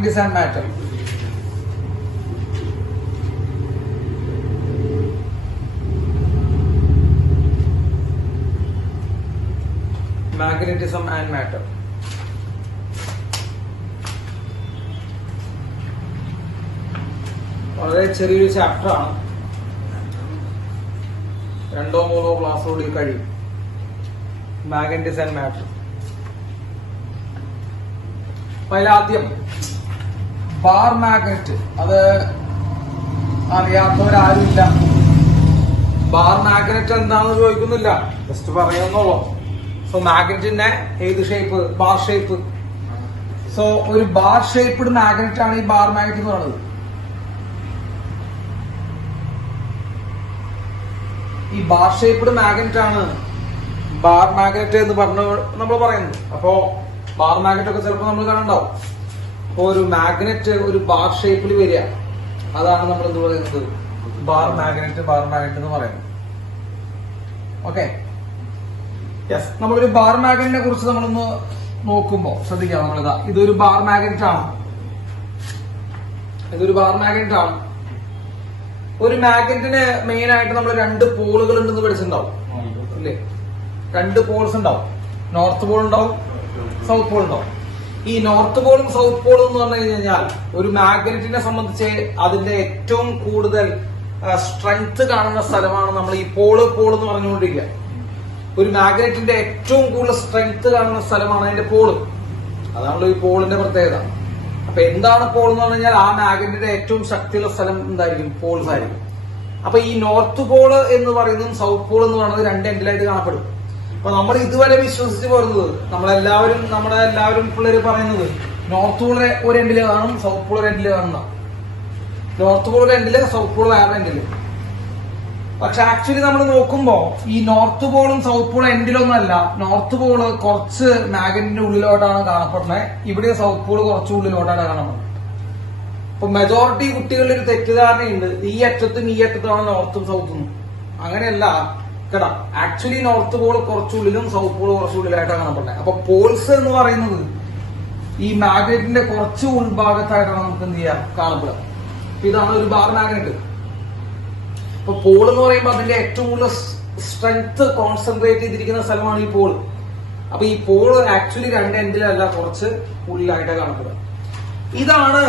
Magnetism and matter. Magnetism and matter. വളരെ ചെറിയൊരു ചാപ്റ്ററാണ്. 2-3 ക്ലാസ്സോട് കഴിയും. Magnetism and matter. അതിലാദ്യം ബാർ മാഗ്നറ്റ്, അത് അറിയാത്തവരാരുമില്ല. ബാർ മാഗ്നറ്റ് എന്താണെന്ന് ചോദിക്കുന്നില്ല, ജസ്റ്റ് പറയുന്നുള്ളൂ. സോ മാഗ്നറ്റിന്റെ ഏത് ഷേപ്പ്? Bar shape. സോ ഒരു ബാർ ഷേപ്പ്ഡ് മാഗ്നറ്റ് ആണ് ഈ ബാർ മാഗ്നറ്റ് എന്ന് പറയുന്നത്. ഈ ബാർ ഷേപ്പ്ഡ് മാഗ്നറ്റ് ആണ് ബാർ മാഗ്നറ്റ് എന്ന് പറഞ്ഞു നമ്മൾ പറയുന്നത്. അപ്പോ ബാർ മാഗ്നറ്റ് ഒക്കെ ചിലപ്പോൾ നമ്മൾ കാണണ്ടാവും. അപ്പോ ഒരു മാഗ്നറ്റ് ഒരു ബാർ ഷേപ്പിൽ വരിക, അതാണ് നമ്മൾ എന്ത് പറയുന്നത്? ബാർ മാഗ്നറ്റ് എന്ന് പറയുന്നത്. Okay, yes. നമ്മളൊരു ബാർ മാഗ്നറ്റിനെ കുറിച്ച് നമ്മളൊന്ന് നോക്കുമ്പോ ശ്രദ്ധിക്കാം. നമ്മളിതാ ഇതൊരു ബാർ മാഗ്നറ്റ് ആണ്. ഒരു മാഗ്നറ്റിന് മെയിൻ ആയിട്ട് നമ്മൾ 2 പോളുകൾ ഉണ്ടെന്ന് പഠിച്ചിട്ടുണ്ടാവും അല്ലേ? 2 പോൾസ് ഉണ്ടാവും. നോർത്ത് പോൾ ഉണ്ടാവും, സൗത്ത് പോൾ ഉണ്ടാവും. ഈ നോർത്ത് പോളും സൗത്ത് പോളും എന്ന് പറഞ്ഞു കഴിഞ്ഞാൽ ഒരു മാഗ്നറ്റിനെ സംബന്ധിച്ച് അതിന്റെ ഏറ്റവും കൂടുതൽ സ്ട്രെങ്ത് കാണുന്ന സ്ഥലമാണ് നമ്മൾ ഈ പോള് എന്ന് പറഞ്ഞുകൊണ്ടിരിക്കുക. ഒരു മാഗ്നറ്റിന്റെ ഏറ്റവും കൂടുതൽ സ്ട്രെങ്ത് കാണുന്ന സ്ഥലമാണ് അതിന്റെ പോള്. അതാണല്ലോ ഈ പോളിന്റെ പ്രത്യേകത. അപ്പൊ എന്താണ് പോൾ എന്ന് പറഞ്ഞു കഴിഞ്ഞാൽ ആ മാഗ്നറ്റിന്റെ ഏറ്റവും ശക്തിയുള്ള സ്ഥലം എന്തായിരിക്കും? പോൾസ് ആയിരിക്കും. അപ്പൊ ഈ നോർത്ത് പോള് എന്ന് പറയുന്നതും സൗത്ത് പോൾ എന്ന് പറയുന്നത് 2 എൻഡിലായിട്ട് കാണപ്പെടും. അപ്പൊ നമ്മൾ ഇതുവരെ വിശ്വസിച്ച് പോരുന്നത്, നമ്മളെല്ലാവരും പിള്ളേര് പറയുന്നത് നോർത്ത് പോൾ ഒരു എൻഡില് കാണും, സൗത്ത് പോൾ ഒരു എൻഡില് കാണുന്ന. നോർത്ത് പോൾ ഒരു എൻഡില്, സൗത്ത് പോൾ വേറെ എൻഡില്. പക്ഷെ ആക്ച്വലി നമ്മൾ നോക്കുമ്പോ ഈ നോർത്ത് പോളും സൗത്ത് പോളും എൻഡിലൊന്നല്ല. നോർത്ത് പോള് കുറച്ച് മാഗ്നറ്റിന്റെ ഉള്ളിലോട്ടാണ് കാണപ്പെടുന്നത്. ഇവിടെ സൗത്ത് പോള് കുറച്ച് ഉള്ളിലോട്ടാണ് കാണപ്പെടുന്നത്. അപ്പൊ മെജോറിറ്റി കുട്ടികളുടെ ഒരു തെറ്റിദ്ധാരണയുണ്ട്, ഈ അറ്റത്തും ഈ അറ്റത്തുമാണ് നോർത്തും സൗത്തും. അങ്ങനെയല്ല കേട്ടാ. ആക്ച്വലി നോർത്ത് പോള് കുറച്ചുള്ളിലും സൗത്ത് പോള് കുറച്ചുള്ളിലായിട്ടാണ് കാണപ്പെടുന്നത്. അപ്പൊ പോൾസ് എന്ന് പറയുന്നത് ഈ മാഗ്നറ്റിന്റെ കുറച്ച് ഉൾഭാഗത്തായിട്ടാണ് നമുക്ക് എന്ത് ചെയ്യാം? കാണപ്പെടുക. ഇതാണ് ഒരു ബാർ മാഗ്നറ്റ്. അപ്പൊ പോൾ എന്ന് പറയുമ്പോൾ അതിന്റെ ഏറ്റവും കൂടുതൽ സ്ട്രെങ്ത് കോൺസെൻട്രേറ്റ് ചെയ്തിരിക്കുന്ന സ്ഥലമാണ് ഈ പോൾ. അപ്പൊ ഈ പോൾ ആക്ച്വലി 2 എൻഡിലല്ല, കുറച്ച് ഉള്ളിലായിട്ട് കാണപ്പെടുക. ഇതാണ്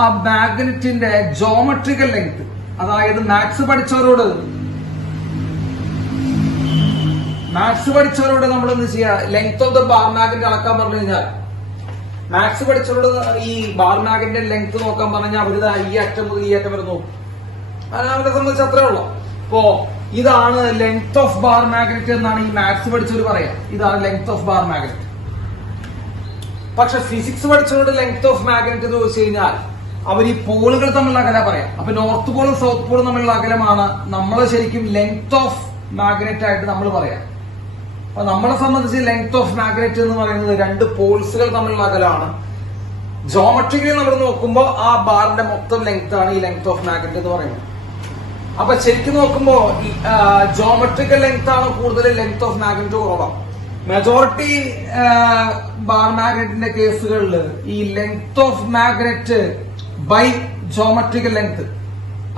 ആ മാഗ്നറ്റിന്റെ ജോമെട്രിക്കൽ ലെങ്ത്. അതായത് മാത്സ് പഠിച്ചവരോട് നമ്മൾ എന്ത് ചെയ്യുക? Length of the bar magnet അളക്കാൻ പറഞ്ഞു കഴിഞ്ഞാൽ, മാത്സ് പഠിച്ചവരോട് ഈ ബാർ മാഗ്നറ്റിന്റെ ലെങ്ത് നോക്കാൻ പറഞ്ഞാൽ അവരിത് ഈ അറ്റം മുതൽ ഈ അറ്റം വരെ നോക്കും. അവരെ സംബന്ധിച്ച് അത്രേ ഉള്ളൂ. അപ്പോ ഇതാണ് ലെങ്ത് ഓഫ് ബാർ മാഗ്നറ്റ് എന്നാണ് ഈ മാത്സ് പഠിച്ചവർ പറയാ. ഇതാണ് ലെങ്ത് ഓഫ് ബാർ മാഗ്നറ്റ്. പക്ഷെ ഫിസിക്സ് പഠിച്ചവരുടെ ലെങ്ത് ഓഫ് മാഗ്നറ്റ് എന്ന് ചോദിച്ചു കഴിഞ്ഞാൽ അവർ ഈ പോളുകൾ തമ്മിലുള്ള അകല പറയാം. അപ്പൊ നോർത്ത് പോളും സൗത്ത് പോളും തമ്മിലുള്ള അകലമാണ് നമ്മൾ ശരിക്കും ലെങ്ത് ഓഫ് മാഗ്നറ്റ് ആയിട്ട് നമ്മൾ പറയാം. അപ്പൊ നമ്മളെ സംബന്ധിച്ച് ലെങ്ത് ഓഫ് മാഗ്നറ്റ് എന്ന് പറയുന്നത് 2 പോൾസുകൾ തമ്മിലുള്ള അകലമാണ്. ജോമെട്രിക്കലി നമ്മൾ നോക്കുമ്പോൾ ആ ബാറിന്റെ മൊത്തം ലെങ്ത് ആണ് ഈ ലെങ്ത് ഓഫ് മാഗ്നറ്റ് എന്ന് പറയുന്നത്. അപ്പൊ ശരിക്കും നോക്കുമ്പോ ജോമെട്രിക്കൽ ലെങ്ത് ആണ് കൂടുതൽ, ലെങ്ത് ഓഫ് മാഗ്നറ്റ് കുറവാണ്. മെജോറിറ്റി ബാർ മാഗ്നറ്റിന്റെ കേസുകളിൽ ഈ length of magnet by geometrical length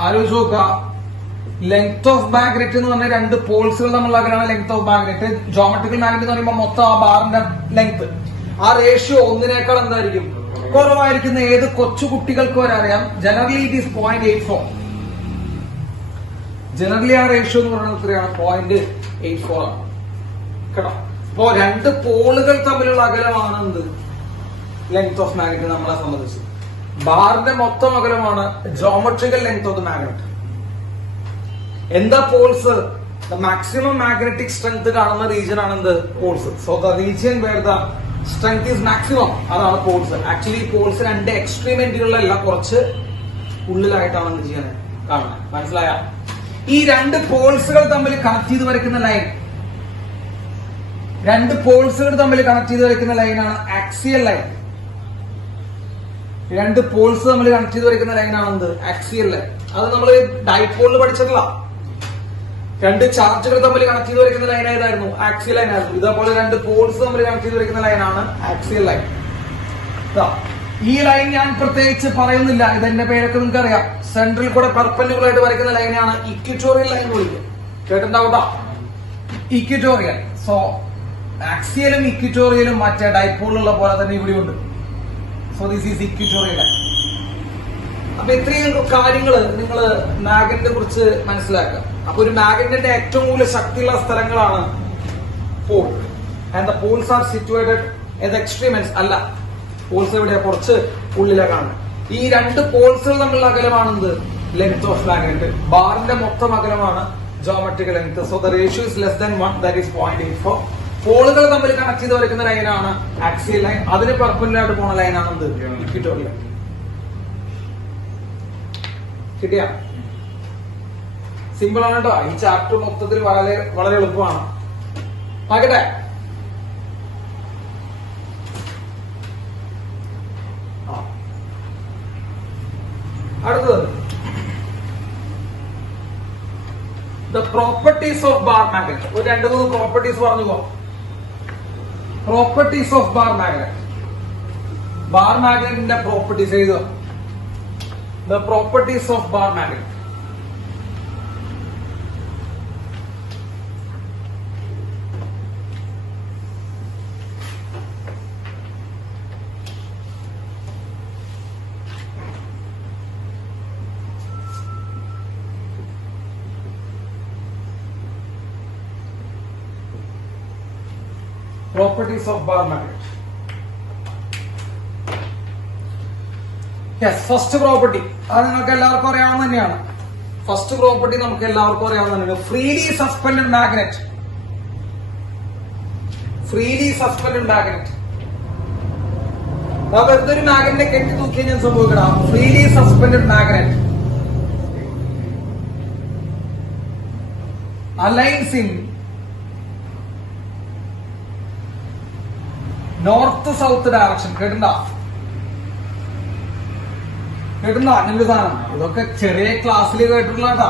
ആലോചിച്ച് നോക്കുക. ലെങ്ത് ഓഫ് മാഗ്നറ്റ് എന്ന് പറഞ്ഞാൽ 2 പോൾസുകൾ തമ്മിലുള്ള അകലമാണ് length of magnet. Geometrical magnet എന്ന് പറയുമ്പോൾ മൊത്തം ആ ബാറിന്റെ ലെങ്ത്, ആ റേഷ്യോ 1 എന്തായിരിക്കും? കുറവായിരിക്കുന്ന ഏത് കൊച്ചു കുട്ടികൾക്ക് വരെ അറിയാം. Generally it is 0.84. ജനറലി ആ റേഷ്യോ എന്ന് പറയുന്നത് എത്രയാണ്? 0.84 ആണ് കേട്ടോ. അപ്പോ 2 പോളുകൾ തമ്മിലുള്ള അകലമാണ് എന്ത്? ലെങ്ത് ഓഫ് മാഗ്നറ്റ് നമ്മളെ സംബന്ധിച്ച്. ബാറിന്റെ മൊത്തം അകലമാണ് geometrical length of the magnet. എന്താ poles? The maximum magnetic strength കാണുന്ന റീജിയൻ ആണ് എന്ത്? Poles. So the region where the strength is maximum, അതാണ് പോൾസ്. ആക്ച്വലി പോൾസ് 2 എക്സ്ട്രീം എൻഡിലുള്ള കുറച്ച് ഉള്ളിലായിട്ടാണ് എന്ത് ചെയ്യാൻ കാണുന്നത്. മനസ്സിലായ? ഈ 2 പോൾസുകൾ തമ്മിൽ കണക്ട് ചെയ്ത് വരയ്ക്കുന്ന ലൈൻ, 2 പോൾസുകൾ തമ്മിൽ കണക്ട് ചെയ്ത് വരയ്ക്കുന്ന ലൈനാണ് ആക്സിയൽ ലൈൻ. 2 പോൾസ് തമ്മിൽ കണക്ട് ചെയ്ത് വരയ്ക്കുന്ന ലൈനാണ് എന്ത്? Axial line. അത് നമ്മൾ ഡൈപോളിൽ പഠിച്ചിട്ടില്ല. 2 ചാർജുകൾ തമ്മിൽ കണക്ട് ചെയ്ത് വരയ്ക്കുന്ന ലൈൻ ഏതായിരുന്നു? ആക്സിയൽ ലൈൻ ആയിരുന്നു. ഇതേപോലെ 2 പോൾസ് തമ്മിൽ കണക്ട് ചെയ്ത് വരയ്ക്കുന്ന ലൈനാണ് ആക്സിയൽ ലൈൻ. ഈ ലൈൻ ഞാൻ പ്രത്യേകിച്ച് പറയുന്നില്ല, ഇതെന്റെ പേരൊക്കെ നിങ്ങൾക്ക് അറിയാം. സെൻട്രൽ കൂടെ പെർപെൻഡിക്കുലർ ആയിട്ട് വരയ്ക്കുന്ന ലൈനാണ് ഇക്വിറ്റോറിയൽ ലൈൻ വിളിക്കുക. കേട്ടിട്ടുണ്ടാവൂട്ടോ, ഇക്വിറ്റോറിയൽ. സോ ആക്സിയലും ഇക്വിറ്റോറിയലും മറ്റേ ഡൈപോളുള്ള പോലെ തന്നെ ഇവിടെയുണ്ട്. So this is equatorial line. അപ്പൊ ഇത്രയും കാര്യങ്ങൾ നിങ്ങൾ മാഗ്നറ്റിനെ കുറിച്ച് മനസ്സിലാക്കുക. അപ്പൊ ഒരു മാഗ്നറ്റിന്റെ ഏറ്റവും കൂടുതൽ ശക്തിയുള്ള സ്ഥലങ്ങളാണ് pole. And the poles are situated at extreme ends. അല്ല, പോൾസ് എവിടെയാ? കുറച്ച് ഉള്ളിലാണ് കാണുന്നത്. ഈ രണ്ട് പോൾസുകൾ തമ്മിലുള്ള അകലമാണെന്ത്? Length of magnet. ബാറിന്റെ മൊത്തം അകലമാണ് geometrical length. So the ratio is less than 1, that is 0.84. പോളുകൾ തമ്മിൽ കണക്ട് ചെയ്ത് വരയ്ക്കുന്ന ലൈനാണ് ആക്സിയൽ ലൈൻ. അതിന് പെർപെൻഡിക്കുലർ ആയിട്ട് പോണ ലൈനാണ് എന്ത്? ഇക്വിറ്റോറിയൽ. കിട്ടിയ? സിമ്പിൾ ആണ് കേട്ടോ. ഈ ചാപ്റ്റർ മൊത്തത്തിൽ വളരെ വളരെ എളുപ്പമാണ്. ആകട്ടെ, അടുത്തത് the properties of bar magnet. ഒരു 2-3 പ്രോപ്പർട്ടീസ് പറഞ്ഞു പോവാം. Properties of bar magnet. Bar മാഗ്നറ്റിന്റെ പ്രോപ്പർട്ടീസ് എഴുതുക. The properties of bar magnet. Properties of bar magnet. Yes, first property. അത് നിങ്ങൾക്ക് എല്ലാവർക്കും അറിയാവുന്ന തന്നെയാണ്. ഫസ്റ്റ് പ്രോപ്പർട്ടി നമുക്ക് എല്ലാവർക്കും അറിയാവുന്ന തന്നെയാണ്. Freely suspended magnet. Freely suspended magnet. വെറുതെ ഒരു മാഗ്നറ്റിനെ കെട്ടി തൂക്കിയാൽ ഞാൻ സംഭവിക്കണം. Freely suspended magnet aligns in north south direction. കേട്ടിട്ടുണ്ടോ? അങ്ങനൊരു സാധനം. ഇതൊക്കെ ചെറിയ ക്ലാസ്സിൽ കേട്ടിട്ടുള്ളതാ.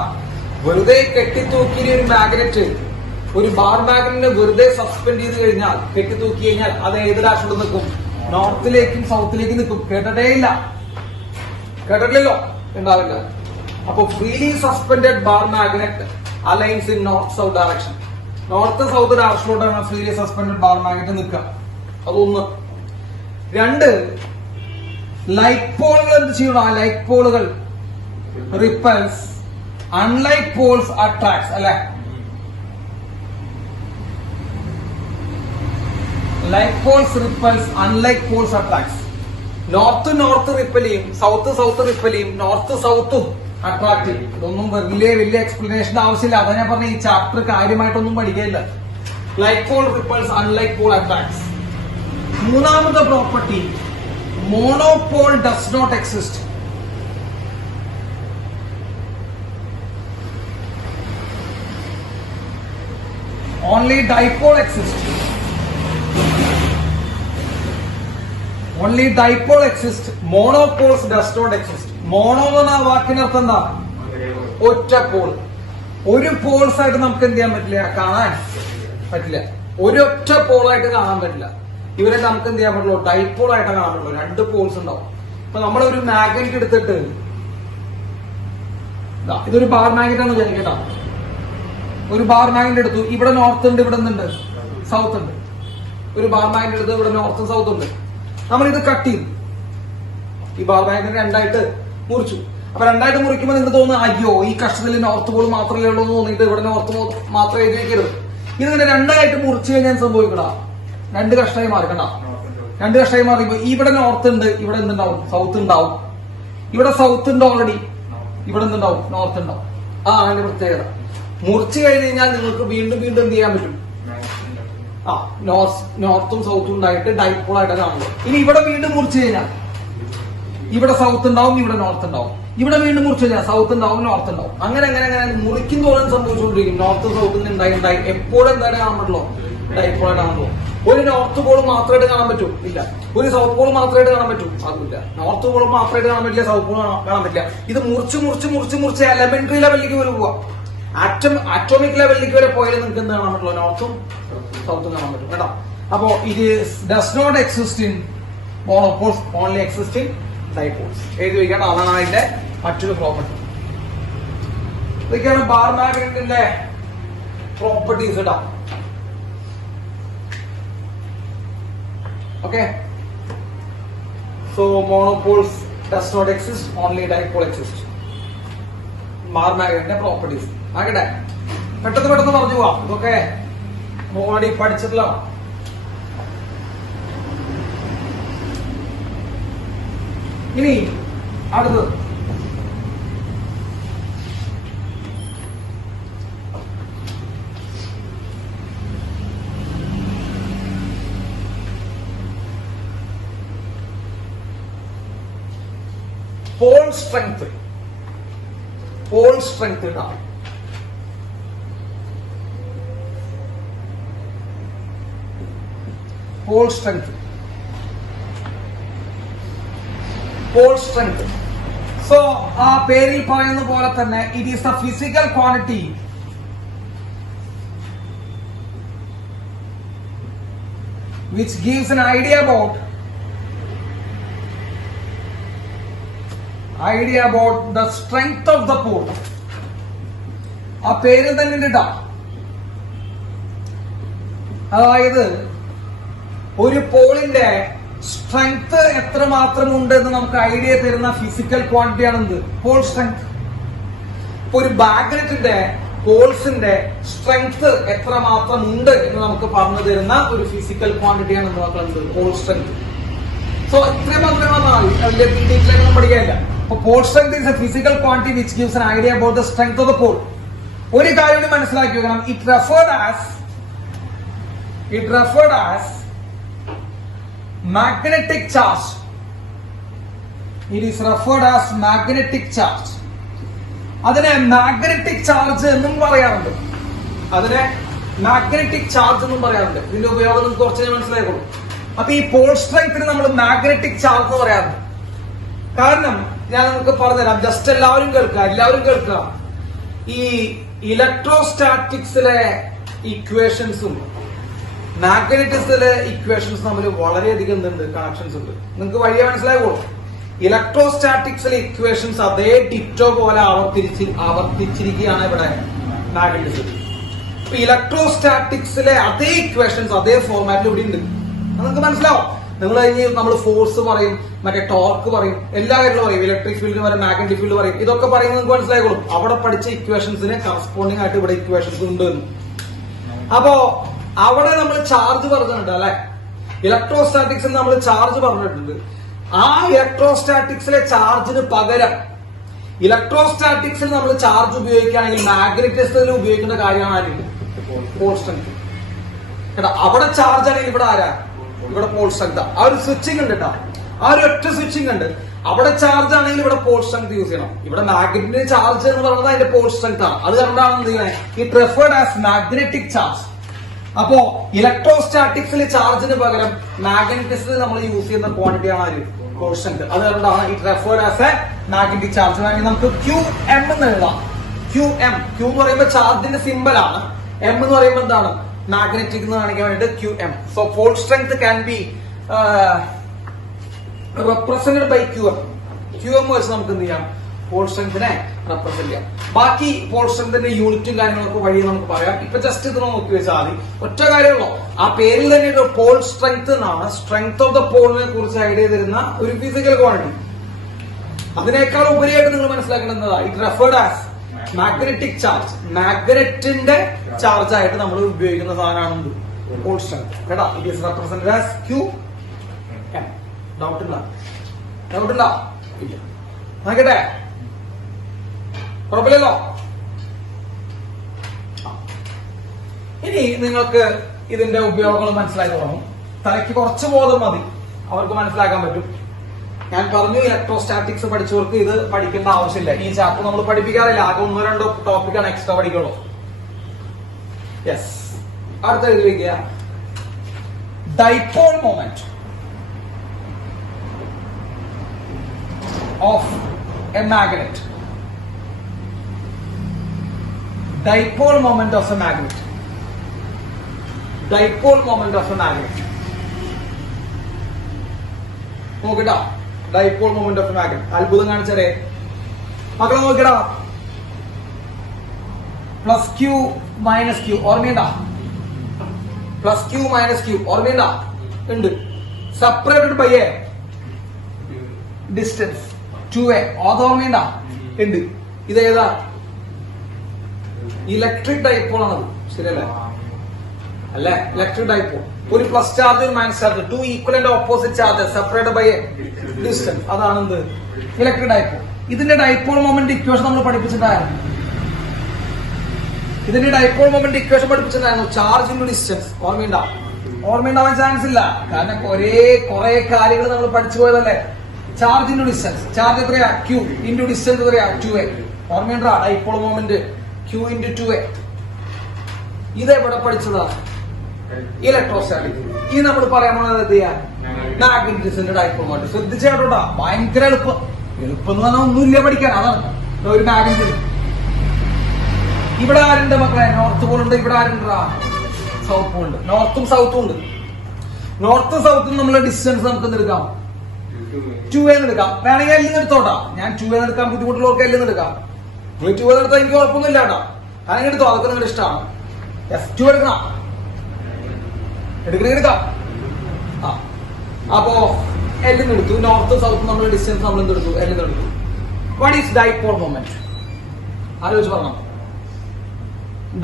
വെറുതെ കെട്ടിത്തൂക്കിയ ഒരു മാഗ്നറ്റ്, ഒരു ബാർ മാഗ്നറ്റിനെ വെറുതെ സസ്പെൻഡ് ചെയ്ത് കഴിഞ്ഞാൽ, കെട്ടിത്തൂക്കി കഴിഞ്ഞാൽ അത് ഏത് ഡയറക്ഷനിൽ നിൽക്കും? നോർത്തിലേക്കും സൗത്തിലേക്കും നിൽക്കും. കേട്ടിട്ടേ ഇല്ല? കേട്ടിട്ടില്ലല്ലോ? ഉണ്ടാവില്ല. അപ്പൊ freely suspended bar magnet aligns in north south direction. North south ഡയറക്ഷനിലോട്ടാണ് ഫ്രീലി സസ്പെൻഡഡ് ബാർ മാഗ്നറ്റ് നിൽക്കുക. അതൊന്ന്. 2, ലൈക്ക് പോളുകൾ എന്ത് ചെയ്യണം? ആ ലൈക്ക് പോളുകൾ റിപ്പൽസ്, അൺലൈക്ക് പോൾസ് അട്രാക്ട്സ്. അല്ലെ? Like Paul's repels, unlike Paul's attracts. North ripple ചെയ്യും, സൗത്ത് റിപ്പൽ ചെയ്യും, നോർത്ത് സൗത്തും അട്രാക്ട് ചെയ്യും. ഇതൊന്നും വലിയ എക്സ്പ്ലനേഷൻ ആവശ്യമില്ല. അതാ ഞാൻ പറഞ്ഞ ഈ ചാപ്റ്റർ കാര്യമായിട്ടൊന്നും പഠിക്കില്ല. Like pole repels, unlike pole attracts. മൂന്നാമത്തെ property, monopole does not exist. Only dipole exist. Only dipole exist. Monopoles does not exist. Mono എന്ന വാക്കിനർത്ഥം എന്താ? ഒറ്റ പോൾ. ഒരു പോൾസ് ആയിട്ട് നമുക്ക് എന്ത് ചെയ്യാൻ പറ്റില്ല? കാണാൻ പറ്റില്ല. ഒരൊറ്റ പോളായിട്ട് കാണാൻ പറ്റില്ല. ഇവരെ നമുക്ക് എന്ത് ചെയ്യാൻ പറ്റുള്ളൂ? ഡൈപോൾ ആയിട്ട് കാണാൻ പറ്റുള്ളൂ. 2 പോൾസ് ഉണ്ടാവും. അപ്പൊ നമ്മളൊരു മാഗ്നറ്റ് എടുത്തിട്ട്, ഇതൊരു ബാർ മാഗ്നറ്റ് ആണെന്ന് വിചാരിക്കട്ടോ. ഒരു ബാർ മാഗ്നറ്റ് എടുത്തു. ഇവിടെ നോർത്ത് ഉണ്ട്, ഇവിടെ ഉണ്ട് സൗത്ത് ഉണ്ട്. ഒരു ബാർ മാഗ്നറ്റ് എടുത്ത് ഇവിടെ നോർത്തും സൗത്ത് ഉണ്ട്. നമ്മളിത് കട്ട് ചെയ്തു. ഈ ബാർ മാഗ്നറ്റ് 2ആയിട്ട് മുറിച്ചു. അപ്പൊ 2ആയിട്ട് മുറിക്കുമ്പോൾ നിങ്ങൾക്ക് തോന്നുന്നു, അയ്യോ ഈ കഷ്ടത്തിൽ നോർത്ത് പോൾ മാത്രമേ ഉള്ളൂ എന്ന് തോന്നിയിട്ട് ഇവിടെ നോർത്ത് മാത്രം എഴുതി വെക്കരുത്. ഇതിങ്ങനെ 2ആയിട്ട് മുറിച്ചു കഴിഞ്ഞാൽ സംഭവിക്കടാ, 2 കഷ്ണമായി മാറിക്കണ്ട. 2 കഷ്ണമായി മാറിയപ്പോ ഇവിടെ നോർത്ത് ഉണ്ട്, ഇവിടെ എന്തുണ്ടാവും? സൗത്ത് ഉണ്ടാവും. ഇവിടെ സൗത്ത് ഉണ്ട് ഓൾറെഡി, ഇവിടെ എന്തുണ്ടാവും? നോർത്ത് ഉണ്ടാവും. അതിന്റെ പ്രത്യേകത. മുറിച്ചു കഴിഞ്ഞ് കഴിഞ്ഞാൽ നിങ്ങൾക്ക് വീണ്ടും എന്ത് ചെയ്യാൻ പറ്റും? നോർത്തും സൗത്തും ഉണ്ടായിട്ട് ഡൈപോൾ ആയിട്ട് കാണുള്ളൂ. ഇനി ഇവിടെ വീണ്ടും മുറിച്ചു കഴിഞ്ഞാൽ ഇവിടെ സൗത്ത് ഉണ്ടാവും, ഇവിടെ നോർത്ത് ഉണ്ടാവും. ഇവിടെ വീണ്ടും മുറിച്ചു കഴിഞ്ഞാൽ സൗത്ത് ഉണ്ടാവും, നോർത്ത് ഉണ്ടാവും. അങ്ങനെ മുറിക്കും തോറും സംഭവിച്ചുകൊണ്ടിരിക്കും. നോർത്ത് സൗത്തിൽ നിന്ന് ഉണ്ടായി എപ്പോഴും എന്തായാലും കാണാൻ പറ്റുള്ളൂ? ഡൈപോൾ ആയിട്ട് കാണുള്ളൂ. ഒരു നോർത്ത് പോൾ മാത്രമായിട്ട് കാണാൻ പറ്റും? ഇല്ല. ഒരു സൗത്ത് പോൾ മാത്രമായിട്ട് കാണാൻ പറ്റും? അതുമില്ല. നോർത്ത് പോൾ മാത്രമായിട്ട് കാണാൻ പറ്റില്ല, സൗത്ത് പോൾ കാണാൻ പറ്റില്ല. ഇത് മുറിച്ച് എലമെന്ററി ലെവലിലേക്ക് വരെ പോവാ. അറ്റോമിക് ലെവലിലേക്ക് വരെ പോയാൽ നിങ്ങൾക്ക് എന്ത് കാണാൻ പറ്റുള്ളൂ? നോർത്തും സൗത്തും കാണാൻ പറ്റും കേട്ടോ. അപ്പോ ഇത് does not exist in Monopoles only exist in dipoles. എഴുതി വയ്ക്കണം. അതാണ് അതിന്റെ മറ്റൊരു പ്രോപ്പർട്ടി. ഇതൊക്കെയാണ് ബാർ മാഗ്നറ്റിന്റെ പ്രോപ്പർട്ടീസ് ഇടാം. Okay. So monopoles does not exist, only dipole exists. Bar മാഗ്നറ്റിന്റെ പ്രോപ്പർട്ടീസ് ആകട്ടെ. പെട്ടെന്ന് പറഞ്ഞു പോവാം. ഇതൊക്കെ ഓൾറെഡി പഠിച്ചിട്ടുള്ളതാണ്. ഇനി അടുത്തത് പോൾ സ്ട്രെങ്ത്. പോൾ സ്ട്രെങ്ത് ഇടാം. Pole strength. Pole strength. So ആ പേരിൽ പറയുന്ന പോലെ തന്നെ it is the physical quantity which gives an idea about the strength of the pole. ആ പേരിൽ തന്നെ ഇട്ടാ. അതായത് ഒരു പോളിന്റെ സ്ട്രെങ്ത് എത്രമാത്രം ഉണ്ട് എന്ന് നമുക്ക് ഐഡിയ തരുന്ന ഫിസിക്കൽ ക്വാണ്ടിറ്റിയാണ് എന്ത്? Pole strength. ഇപ്പൊ ഒരു മാഗ്നറ്റിന്റെ പോൾസിന്റെ സ്ട്രെങ്ത് എത്രമാത്രം ഉണ്ട് എന്ന് നമുക്ക് പറഞ്ഞു തരുന്ന ഒരു ഫിസിക്കൽ ക്വാണ്ടിറ്റിയാണ് എന്ത് നോക്കുന്നത്? Paul strength. സോ ഇത്രയും മാത്രമാണ് അതിന്റെ ഡീറ്റെയിലൊന്നും പഠിക്കാനില്ല. അപ്പൊ pole strength is A physical quantity which gives an idea about the strength of the pole. ഒരു കാര്യം കൂടി മനസ്സിലാക്കി വെക്കണം. It referred as magnetic charge. It is referred as magnetic charge. അതിനെ മാഗ്നറ്റിക് ചാർജ് എന്നും പറയാറുണ്ട്. ഇതിന്റെ ഉപയോഗം നിങ്ങൾക്ക് കുറച്ച് മനസ്സിലായിക്കോളൂ. അപ്പൊ ഈ പോൾ സ്ട്രെങ്ത്തിന് നമ്മൾ മാഗ്നറ്റിക് ചാർജ് എന്ന് പറയാറുണ്ട്. കാരണം ഞാൻ നിങ്ങൾക്ക് പറഞ്ഞുതരാം. ജസ്റ്റ് എല്ലാവരും കേൾക്കുക. ഈ ഇലക്ട്രോസ്റ്റാറ്റിക്സിലെ ഇക്വേഷൻസും മാഗ്നറ്റിക്സിലെ ഇക്വേഷൻസ് തമ്മിൽ വളരെയധികം കണക്ഷൻസ് ഉണ്ട്. നിങ്ങൾക്ക് വഴിയെ മനസ്സിലായിക്കോളൂ. ഇലക്ട്രോസ്റ്റാറ്റിക്സിലെ ഇക്വേഷൻസ് അതേ ഡിറ്റോ പോലെ ആവർത്തിച്ചിരിക്കുകയാണ് ഇവിടെ മാഗ്നറ്റിക്സിൽ. ഇപ്പൊ ഇലക്ട്രോസ്റ്റാറ്റിക്സിലെ അതേ ഇക്വേഷൻസ് അതേ ഫോർമാറ്റിൽ ഇവിടെ ഉണ്ട്. നിങ്ങൾക്ക് മനസ്സിലാവും. നിങ്ങൾ കഴിഞ്ഞ് നമ്മൾ ഫോഴ്സ് പറയും, മറ്റേ ടോർക്ക് പറയും, എല്ലാ കാര്യങ്ങളും പറയും. ഇലക്ട്രിക് ഫീൽഡിന് പറയും, മാഗ്നറ്റിക് ഫീൽഡ് പറയും. ഇതൊക്കെ പറയുന്നത് നിങ്ങൾക്ക് മനസ്സിലായിക്കോളും. അവിടെ പഠിച്ച ഇക്വേഷൻസിന് കറസ്പോണ്ടിങ് ആയിട്ട് ഇവിടെ ഇക്വേഷൻസ് ഉണ്ട്. അപ്പോ അവിടെ നമ്മൾ ചാർജ് പറഞ്ഞിട്ടുണ്ട് അല്ലെ. ഇലക്ട്രോസ്റ്റാറ്റിക്സിൽ നമ്മൾ ചാർജ് പറഞ്ഞിട്ടുണ്ട്. ആ ഇലക്ട്രോസ്റ്റാറ്റിക്സിലെ ചാർജിന് പകരം ഇലക്ട്രോസ്റ്റാറ്റിക്സിൽ നമ്മൾ ചാർജ് ഉപയോഗിക്കുകയാണെങ്കിൽ മാഗ്നറ്റിക്സിൽ ഉപയോഗിക്കുന്ന കാര്യമാണ് പോൾ സ്ട്രെങ്ത്. കേട്ടോ, അവിടെ ചാർജ് ആണെങ്കിൽ ഇവിടെ ആരാ? ഇവിടെ പോൾ സ്ട്രെങ്ത്. ആ ഒരു സ്വിച്ചിങ് ഉണ്ട് കേട്ടോ. ആ ഒരു ഒറ്റ സ്വിച്ചിങ് ഉണ്ട്. അവിടെ ചാർജ് ആണെങ്കിൽ ഇവിടെ പോൾ സ്ട്രെങ്ത് യൂസ് ചെയ്യണം. ഇവിടെ മാഗ്നറ്റിന്റെ ചാർജ് എന്ന് പറയുന്നത് അതിന്റെ പോൾ സ്ട്രെങ്ത് ആണ്. അത് കണ്ടാണ് എന്ത് ചെയ്യുന്നത്? It referred as magnetic charge. അപ്പോ ഇലക്ട്രോസ്റ്റാറ്റിക്സിൽ ചാർജിന് പകരം മാഗ്നറ്റിക്സിൽ നമ്മൾ യൂസ് ചെയ്യുന്ന ക്വാണ്ടിറ്റി ആണ് ഒരു പോൾ സ്ട്രെങ്ത്. അത് കണ്ടാണ് it referred as a magnetic charge. നമുക്ക് QM എന്ന് എഴുതാം. Q എന്ന് പറയുമ്പോൾ ചാർജിന്റെ സിമ്പൽ ആണ്. M എന്ന് പറയുമ്പോൾ എന്താണ്? മാഗ്നറ്റിക് എന്ന് കാണിക്കാൻ വേണ്ടിട്ട് QM. So pole strength can be represented by QM വെച്ച് നമുക്ക് എന്ത് ചെയ്യാം? പോൾ സ്ട്രെങ്തിനെ റെപ്രസെന്റ് ചെയ്യാം. ബാക്കി പോൾ സ്ട്രെങ്തിന്റെ യൂണിറ്റും കാര്യങ്ങളൊക്കെ വഴി നമുക്ക് പറയാം. ഇപ്പൊ ജസ്റ്റ് ഇത് നോക്കി വെച്ചാൽ മതി. ഒറ്റ കാര്യമുള്ളൂ. ആ പേരിൽ തന്നെ ഒരു പോൾ സ്ട്രെങ്ത് എന്നാണ്. സ്ട്രെങ്ത് ഓഫ് ദ പോളിനെ കുറിച്ച് ഐഡിയ തരുന്ന ഒരു ഫിസിക്കൽ ക്വാണ്ടിറ്റി. അതിനേക്കാൾ ഉപരിയായിട്ട് നിങ്ങൾ മനസ്സിലാക്കേണ്ടത് it referred as magnetic charge. മാഗ്നറ്റിന്റെ ചാർജ് ആയിട്ട് നമ്മൾ ഉപയോഗിക്കുന്ന സാധനമാണ് പോൾ സ്ട്രെങ്ത്. കേട്ടോ, it is represented as QM. Doubt ഉണ്ടോ? ഇല്ല. നോക്കട്ടെ, കുഴപ്പമില്ലല്ലോ. ഇനി നിങ്ങൾക്ക് ഇതിന്റെ ഉപയോഗങ്ങൾ മനസ്സിലാക്കി തുടങ്ങും. തലയ്ക്ക് കുറച്ച് ബോധം മതി, അവർക്ക് മനസ്സിലാക്കാൻ പറ്റും. ഞാൻ പറഞ്ഞു ഇലക്ട്രോസ്റ്റാറ്റിക്സ് പഠിച്ചവർക്ക് ഇത് പഠിക്കേണ്ട ആവശ്യമില്ല. ഈ ചാപ്റ്റർ നമ്മൾ പഠിപ്പിക്കാറില്ല. ആകെ 1-2 ടോപ്പിക്കാണ് എക്സ്ട്രാ പഠിക്കുള്ളൂ. യെസ്, അടുത്ത എഴുതിയിരിക്കുക. Dipole moment of a magnet. Dipole moment of a magnet. Dipole moment of a magnet. നോക്കട്ടാ, ഡൈപോൾ മൊമെന്റ് ഓഫ് മാഗ്നറ്റ്. അത്ഭുതം കാണിച്ചേ മക്കളെ നോക്കടാ. പ്ലസ് ക്യൂ മൈനസ് ക്യൂ ഓർമ്മയുണ്ടാ? പ്ലസ് ക്യൂ മൈനസ് ക്യൂ ഓർമ്മയുണ്ടാ? ഉണ്ട്. Separated by a distance 2a. അത് ഓർമ്മയുണ്ടാ? ഉണ്ട്. ഇതേതാ? ഇലക്ട്രിക് ഡൈപോൾ ആണത്, ശരിയല്ലേ? അല്ലേ? Electric dipole. ഒരു പ്ലസ് ചാർജ് ഒരു minus charge, 2 equal and opposite charge separated by a distance. അതാണ് എന്ത്? Electric dipole. ഇതിന്റെ ഡൈപോൾ മൊമെന്റ് ഇക്വേഷൻ നമ്മൾ പഠിപ്പിച്ചിട്ടുണ്ടായിരുന്നു. ഇതിന്റെ ഡൈപോൾ മൊമെന്റ് ഇക്വേഷൻ പഠിപ്പിച്ചിട്ടുണ്ടായിരുന്നു. Charge into distance. ഓർമ്മയുണ്ടാവാൻ ചാൻസ് ഇല്ല, കാരണം കുറെ കാര്യങ്ങൾ നമ്മൾ പഠിച്ചു പോയതല്ലേ. Charge into distance. ചാർജ് എത്രയാ? Q ഇൻടു ഡിസ്റ്റൻസ് എത്രയാ? 2a. ഓർമ്മയുണ്ടാ? Dipole moment Q into 2a. ഇതെവിടെ പഠിച്ചതാ? ഇലക്ട്രോസ്റ്റാറ്റിക്. ഈ നമ്മൾ പറയാൻ പോണത് എന്ത് ചെയ്യാൻ? മാഗ്നറ്റിക്സിന്റെ ഡൈപോൾ മൊമെന്റ്. ശ്രദ്ധിച്ചേട്ടോട്ടാ, ഭയങ്കര എളുപ്പം. എളുപ്പം എന്ന് പറഞ്ഞാൽ ഒന്നുമില്ല പഠിക്കാൻ. അതാണ് ഒരു മാഗ്നറ്റിക്. ഇവിടെ ആരുണ്ട് മക്കളെ? നോർത്ത് പോൾ ഉണ്ട്. ഇവിടെ ആരുണ്ടാ? സൗത്ത് പോൾ ഉണ്ട്. നോർത്തും സൗത്തും ഉണ്ട്. നോർത്തും സൗത്തും നമ്മളെ ഡിസ്റ്റൻസ് നമുക്ക് എന്തെടുക്കാം? 2a എടുക്കാം. വേണമെങ്കിൽ എല്ലാം എടുത്തോട്ടാ. ഞാൻ 2a എടുക്കാൻ ബുദ്ധിമുട്ടുള്ളവർക്ക് എല്ലാം എടുക്കാം. 2a എടുത്താൽ എനിക്ക് കുഴപ്പമൊന്നുമില്ല കേട്ടോ. അങ്ങനെ എടുത്തോ, അതൊക്കെ നിങ്ങളുടെ ഇഷ്ടമാണ്. 2 എടുക്കണം. എടുക്കാം. അപ്പോ എല്ലാം എടുത്തു. നോർത്തും സൗത്തും നമ്മുടെ ഡിസ്റ്റൻസ് നമ്മൾ എന്തെടുത്തു? എല്ലാം എടുത്തു. What is dipole moment? ആലോചിച്ച് പറഞ്ഞു.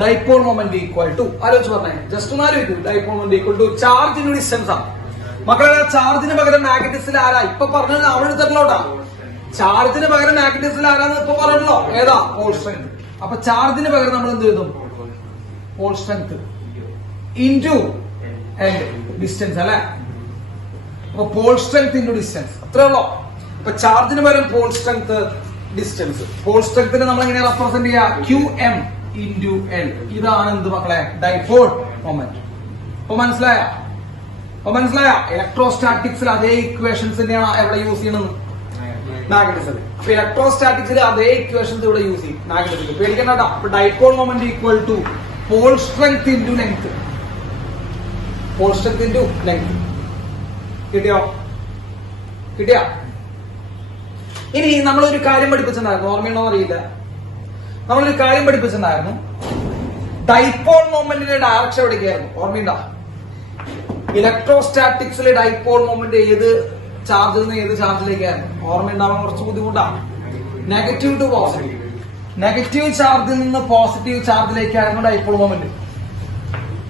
ഡൈപോൾ മൊമെന്റ് ഈക്വൽ ടു, ആലോചിച്ച് പറഞ്ഞേ, ജസ്റ്റ് ഒന്ന് ആലോചിക്കൂ. Dipole moment equal to charge into distance ആണ്. മക്കളെ, ചാർജിന് പകരം മാഗ്നറ്റിക്സിൽ ആരാ? ഇപ്പൊ പറഞ്ഞത് അവിടെ എടുത്തിട്ടുള്ളോട്ടാ. ചാർജിന് പകരം മാഗ്നറ്റിക്സിൽ ആരാന്ന് ഇപ്പൊ പറഞ്ഞല്ലോ. ഏതാ? Paul strength. അപ്പൊ ചാർജിന് പകരം നമ്മൾ എന്ത് ചെയ്തു? പോൾ സ്ട്രെങ്ത് ഇൻടു ഡിസ്റ്റൻസ് അല്ലെ. അപ്പൊ പോൾ സ്ട്രെങ്ത് ഇൻടു ഡിസ്റ്റൻസ്, അത്രേ ഉള്ളൂ. അപ്പൊ ചാർജിന് പകരം പോൾ സ്ട്രെങ്ത്, ഡിസ്റ്റൻസ്. പോൾ സ്ട്രെങ്തിനെ നമ്മൾ എങ്ങനെയാ റെപ്രസെന്റ് ചെയ്യാ? QM into L. ഇതാണ് എന്ത് മക്കളെ? Dipole moment. അപ്പൊ മനസ്സിലായോ? ഇലക്ട്രോസ്റ്റാറ്റിക്സിൽ അതേ ഇക്വേഷൻസ് തന്നെയാണ് എവിടെ യൂസ് ചെയ്യണമെന്ന്? മാഗ്നറ്റിക്സിൽ. അപ്പൊ ഇലക്ട്രോസ്റ്റാറ്റിക്സിൽ അതേ ഇക്വേഷൻസ് ഇവിടെ യൂസ് ചെയ്യും മാഗ്നറ്റിക്സിൽ. പേടിക്കണ്ട. അപ്പൊ dipole moment equal to pole strength into length. Pole strength into length. കിട്ടിയോ? ഇനി നമ്മളൊരു കാര്യം പഠിപ്പിച്ചിട്ടുണ്ടായിരുന്നു, ഓർമ്മയുണ്ടോ അറിയില്ല. നമ്മളൊരു കാര്യം പഠിപ്പിച്ചിട്ടുണ്ടായിരുന്നു. Dipole മൊമെന്റിന്റെ direction എവിടേക്കായിരുന്നു? ഓർമ്മയുണ്ടോ? ഇലക്ട്രോസ്റ്റാറ്റിക്സിലെ ഡൈപോൾ മൊമെന്റ് ഏത് ചാർജിൽ നിന്ന് ഏത് ചാർജിലേക്കായിരുന്നു? ഓർമ്മയുണ്ടാവാൻ കുറച്ച് ബുദ്ധിമുട്ടാണ്. Negative to positive. നെഗറ്റീവ് ചാർജിൽ നിന്ന് പോസിറ്റീവ് ചാർജിലേക്കായിരുന്നു ഡൈപോൾ മൊമെന്റ്.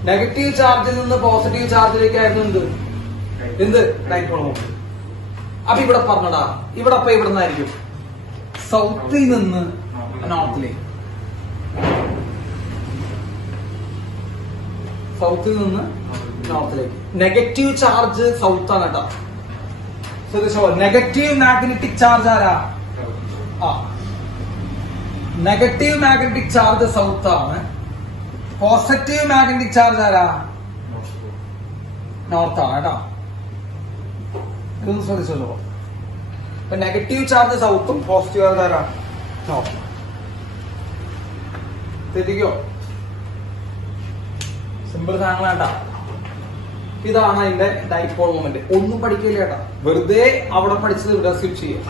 നെഗറ്റീവ് ചാർജിൽ നിന്ന് പോസിറ്റീവ് ചാർജിലേക്കായിരുന്നു എന്ത്? Dipole moment. അപ്പൊ ഇവിടെ പറഞ്ഞടാ, ഇവിടെ അപ്പൊ ഇവിടെ നിന്നായിരിക്കും സൗത്തിൽ നിന്ന് നോർത്തിലേക്ക്. സൗത്തിൽ നിന്ന് നോർത്തിലേക്ക്. നെഗറ്റീവ് ചാർജ് സൗത്ത് ആണ് കേട്ടോ. ശ്രദ്ധിച്ചോ, നെഗറ്റീവ് മാഗ്നറ്റിക് ചാർജ് ആരാ? നെഗറ്റീവ് മാഗ്നറ്റിക് ചാർജ് സൗത്ത് ആണ്. പോസിറ്റീവ് മാഗ്നറ്റിക് ചാർജ് ആരാ? നോർത്ത് ആണ് കേട്ടോ. ഇതൊന്ന് ശ്രദ്ധിച്ചല്ലോ. അപ്പൊ നെഗറ്റീവ് ചാർജ് സൗത്തും പോസിറ്റീവ് ചാർജ് ആരാ? നോർത്ത്. തെറ്റിക്കോ? സിമ്പിൾ സാധനങ്ങളാട്ടാ. ഇതാണ് അതിന്റെ ഡൈപോൾ മൊമെന്റ്. ഒന്നും പഠിക്കില്ല കേട്ടാ, വെറുതെ അവിടെ പഠിച്ചത് ഇവിടെ സ്കിപ്പ് ചെയ്യും.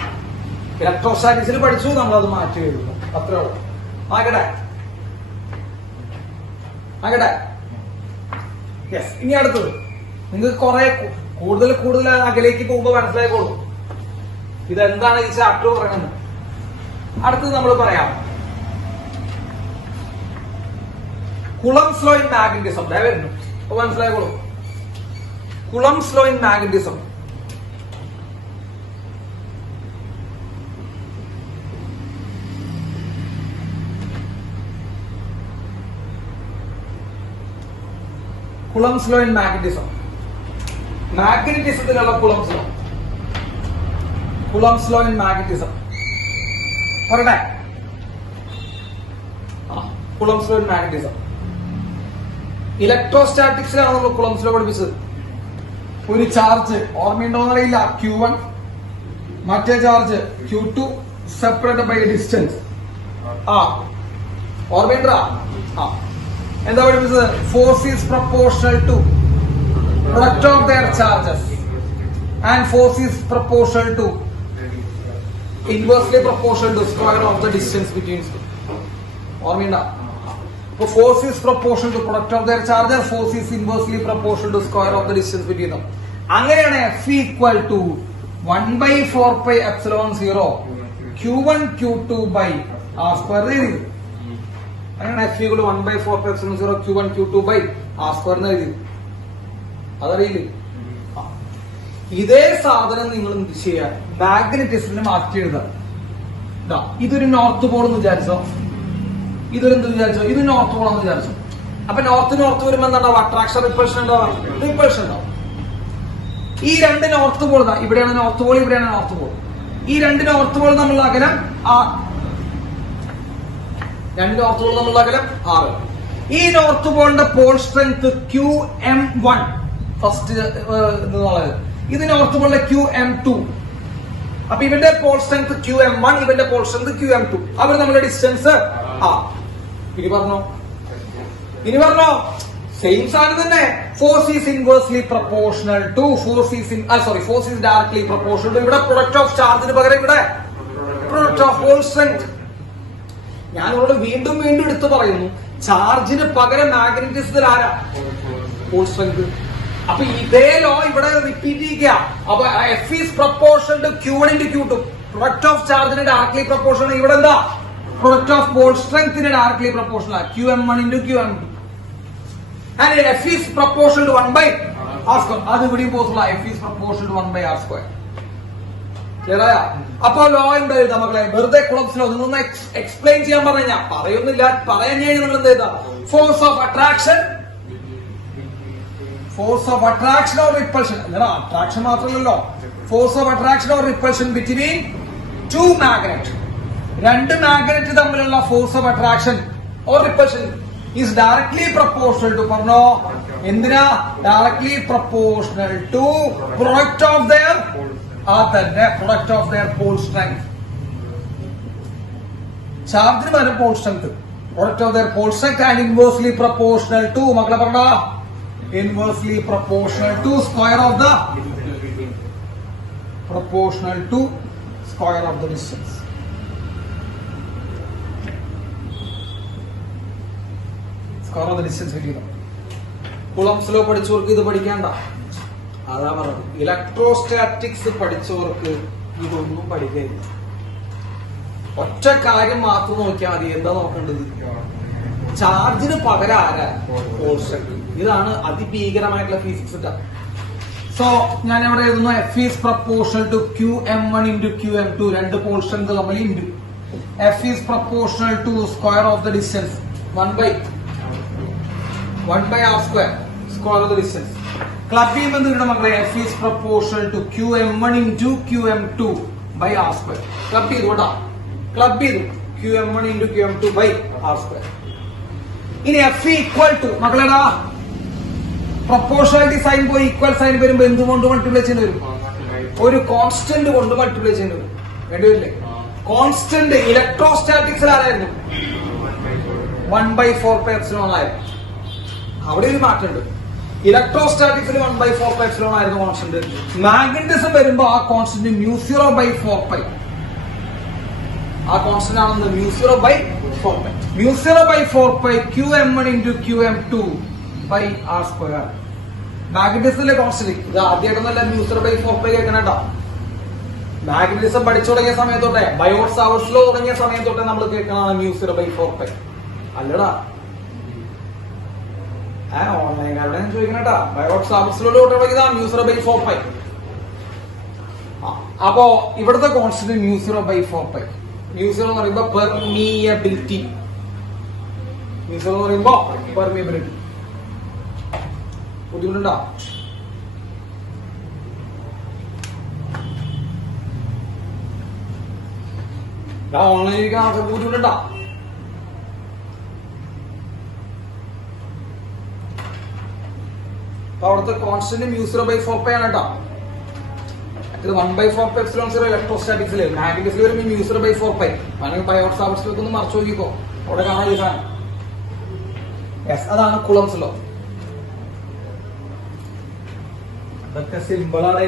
ഇലക്ട്രോസ്റ്റാറ്റിക്സിൽ പഠിച്ചു, നമ്മളത് മാറ്റി എഴുതുന്നു, അത്രേ ഉള്ളൂ. ആകട്ടെ. യെസ്. ഇനി അടുത്തത് നിങ്ങൾക്ക് കുറെ കൂടുതൽ അകലേക്ക് പോകുമ്പോ മനസ്സിലായിക്കോളൂ ഇതെന്താണ് ഈ ചാപ്റ്റർ പറയുന്നത്. അടുത്തത് നമ്മൾ പറയാം കുളംസ് ലോ ഇൻ മാഗ്നറ്റിസം. വരുന്നു അപ്പൊ മനസ്സിലായിക്കോളൂ. Coulomb's law in magnetism. Coulomb's law in magnetism. മാഗ്നറ്റിസത്തിലുള്ള Coulomb's law. Coulomb's law in magnetism പറയട്ടെ. Coulomb's law in magnetism. ഇലക്ട്രോസ്റ്റാറ്റിക്സിലാണ് നമ്മൾ കുളംസ് ലോ പഠിപ്പിച്ചത്. ഒരു ചാർജ് ഓർമ്മയുണ്ടോന്ന് അറിയില്ല, Q1, മറ്റേ charge Q2 separate by distance. ഓർമ്മയുണ്ടാ? എന്താ പഠിപ്പിച്ചത്? Force is proportional to product of their charges. and force is proportional to inversely proportional to square of the distance between. ഓർമ്മയുണ്ട? So force is proportional to product of their charges, force is inversely proportional to square of the distance between them. അങ്ങനെയാണ് F equal to 1/4 pi epsilon 0 Q1 Q2 by R square എഴുതി. അങ്ങനെയാണ് F equal to 1/4 pi epsilon 0 Q1 Q2 by R square എന്ന് എഴുതി. അതറിയില്ലേ? ഇതേ സാധനം നിങ്ങൾ എന്ത് ചെയ്യാൻ മാഗ്നറ്റിസത്തിന് മാറ്റി എഴുതാം. ഇതൊരു നോർത്ത് പോൾ എന്ന് വിചാരിച്ചോ, ഇതൊരെന്ത് വിചാരിച്ചോ, ഇത് നോർത്ത് പോൾ എന്ന് വിചാരിച്ചോ. അപ്പൊ നോർത്ത് വരുമ്പോ എന്താ അട്രാക്ഷൻ റിപ്പൾഷൻ ഉണ്ടാവാം, റിപ്പൾഷൻ ഉണ്ടാവും. ഈ രണ്ട് നോർത്ത് പോൾ, ഇവിടെയാണ് നോർത്ത് പോൾ, ഇവിടെയാണ് നോർത്ത് പോൾ. ഈ രണ്ട് നോർത്ത് പോൾ തമ്മിലുള്ള അകലം രണ്ട് നോർത്ത് പോൾ തമ്മിലുള്ള അകലം 6. ഈ നോർത്ത് പോളിന്റെ പോൾ സ്ട്രെങ്ത് QM1 ഫസ്റ്റ് എന്നുള്ളത്, ഇത് നോർത്ത് പോളിന്റെ QM2. അപ്പൊ ഇവന്റെ പോൾ സ്ട്രെങ്ത് QM1, ഇവന്റെ പോൾ സ്ട്രെങ്ത് QM2. അവർ നമ്മുടെ ഡിസ്റ്റൻസ് ഇനി പറഞ്ഞോ സെയിം സാധനം തന്നെ. Force is inversely proportional to force is directly proportional to. ഇവിടെ പ്രൊഡക്റ്റ് ഓഫ് ചാർജിന് പകരം ഇവിടെ പ്രൊഡക്റ്റ് ഓഫ് പോൾ സ്ട്രെങ്ത്. ഞാൻ ഇവിടെ വീണ്ടും എടുത്തു പറയുന്നു, ചാർജിന് പകരം മാഗ്നറ്റിസത്തിൽ ആരാ? Pole strength. അപ്പൊ ഇതേ ലോ ഇവിടെ റിപ്പീറ്റ് ചെയ്യുക. അപ്പൊ F is proportional to Q1 into Q2. Product of ചാർജിന് ഡയറക്ട്ലി പ്രൊപ്പോർഷണൽ. ഇവിടെ എന്താ? പ്രൊഡക്റ്റ് ഓഫ് പോൾ സ്ട്രെങ്ത്തിന് directly proportional QM1 into QM2. And F is proportional to 1/R square. അത് ഇവിടെയും possible. F is proportional to 1/R square. Clear ആയ? അപ്പൊ law എന്താ എഴുതാ മക്കളെ? വെറുതെ കുളംസ് ലോ നിങ്ങളൊന്ന് എക്സ്പ്ലെയിൻ ചെയ്യാൻ പറഞ്ഞാ പറയുന്നില്ല. പറയാൻ കഴിഞ്ഞാൽ നിങ്ങൾ എന്ത് ചെയ്താ? Force of attraction or repulsion. അല്ലടാ, അട്രാക്ഷൻ മാത്രമല്ലല്ലോ. Force of attraction or repulsion between two magnet. രണ്ട് മാഗ്നറ്റ് തമ്മിലുള്ള force of attraction or repulsion is directly proportional to പറഞ്ഞോ എന്തിനാ? directly proportional to product of their product of their pole strength. ചാർജിന് പകരം pole strength, product of their pole strength and inversely proportional to മക്കളെ പറഞ്ഞോ inversely proportional to square of the distance. Coulomb's law പഠിച്ചവർക്ക് ഇത് പഠിക്കണ്ട. അതാ പറഞ്ഞത്. Electrostatics പഠിച്ചവർക്ക് ഇതൊന്നും പഠിക്കരുത്. ഒറ്റ കാര്യം മാത്രം നോക്കിയാൽ മതി. എന്താ നോക്കേണ്ടത്? ചാർജിന് പകരം ആരാ? Pole strength. ഇതാണ് അതിഭീകരമായിട്ടുള്ള ഫിസിക്സ്. സോ ഞാൻ ഇവിടെ എഴുതുന്നു F is proportional to QM1 into QM2. രണ്ട് പോൾ സ്ട്രെങ്ത് തമ്മിൽ into F is proportional to square of the distance 1/R square, square of the distance. Club ചെയ്യുമ്പോൾ എന്ത് മക്കളെ? F is proportional to QM1 into QM2 by R square. Club ചെയ്തു കേട്ടോ, club ചെയ്തു. QM1 into QM2 by R square. ഇനി F equal to മക്കളെടാ proportionality sign പോയി equal sign വരുമ്പോ എന്തുകൊണ്ട് മൾട്ടിപ്ലൈ ചെയ്യേണ്ടി വരും? ഒരു കോൺസ്റ്റന്റ് കൊണ്ട് മൾട്ടിപ്ലൈ ചെയ്യേണ്ടി വരും. വേണ്ടിവരില്ലേ? കോൺസ്റ്റന്റ് ഇലക്ട്രോസ്റ്റാറ്റിക്സിൽ ആരായിരുന്നു? 1/4 pi epsilon ആയിരുന്നു. അവിടെ ഒരു മാറ്റമുണ്ട്. ഇലക്ട്രോസ്റ്റാറ്റിക്സിൽ 1/4 pi epsilon ആയിരുന്നു കോൺസ്റ്റന്റ്. മാഗ്നറ്റിസം വരുമ്പോ ആ കോൺസ്റ്റന്റ് μ0/4 pi. ആ കോൺസ്റ്റന്റ് ആണെന്ന് μ0/4 pi. μ0/4 pi QM1 into QM2 by R square. മാഗ്നറ്റിസത്തിലെ കോൺസ്റ്റന്റ് ഇത് ആദ്യമായിട്ടൊന്നല്ല μ0/4 pi കേൾക്കണേട്ടാ. മാഗ്നറ്റിസം പഠിച്ചു തുടങ്ങിയ സമയത്തോട്ടെ, ബയോട്ട് സാവേർട്സ് ലോ തുടങ്ങിയ സമയത്തോട്ടെ നമ്മൾ കേൾക്കണതാണ് μ0/4 pi. അല്ലടാ, ഓൺലൈൻകാരുടെ ഞാൻ ചോദിക്കണേട്ടാ. ബയോട്ട് സാവേർട്സ് ലോ തുടങ്ങിയതാ μ0/4 pi. അപ്പോ ഇവിടുത്തെ കോൺസ്റ്റന്റ് μ0/4 pi. μ0 എന്ന് പറയുമ്പോ പെർമിയബിലിറ്റി. μ0 എന്ന് പറയുമ്പോ പെർമിയബിലിറ്റി. ബുദ്ധിമുട്ടുണ്ടോ? ഓൺലൈനിൽ ബുദ്ധിമുട്ടുണ്ടോ? അവിടുത്തെ കോൺസ്റ്റന്റ് μ0/4 pi ആണ് കേട്ടോ. ഇത് 1/4 pi epsilon 0 ഇലക്ട്രോസ്റ്റാറ്റിക്സില്. മാഗ്നറ്റിക്സിൽ വരുമ്പോൾ μ0/4 pi. വേണമെങ്കിൽ ബയോട്ട് സാവേർട്സിലൊക്കെ ഒന്ന് മറച്ചു നോക്കിക്കോ, അവിടെ കാണാൻ ഇതാണ്. യെസ്, അതാണ് കുളംസ് ലോ. അതൊക്കെ സിമ്പിളാണേ.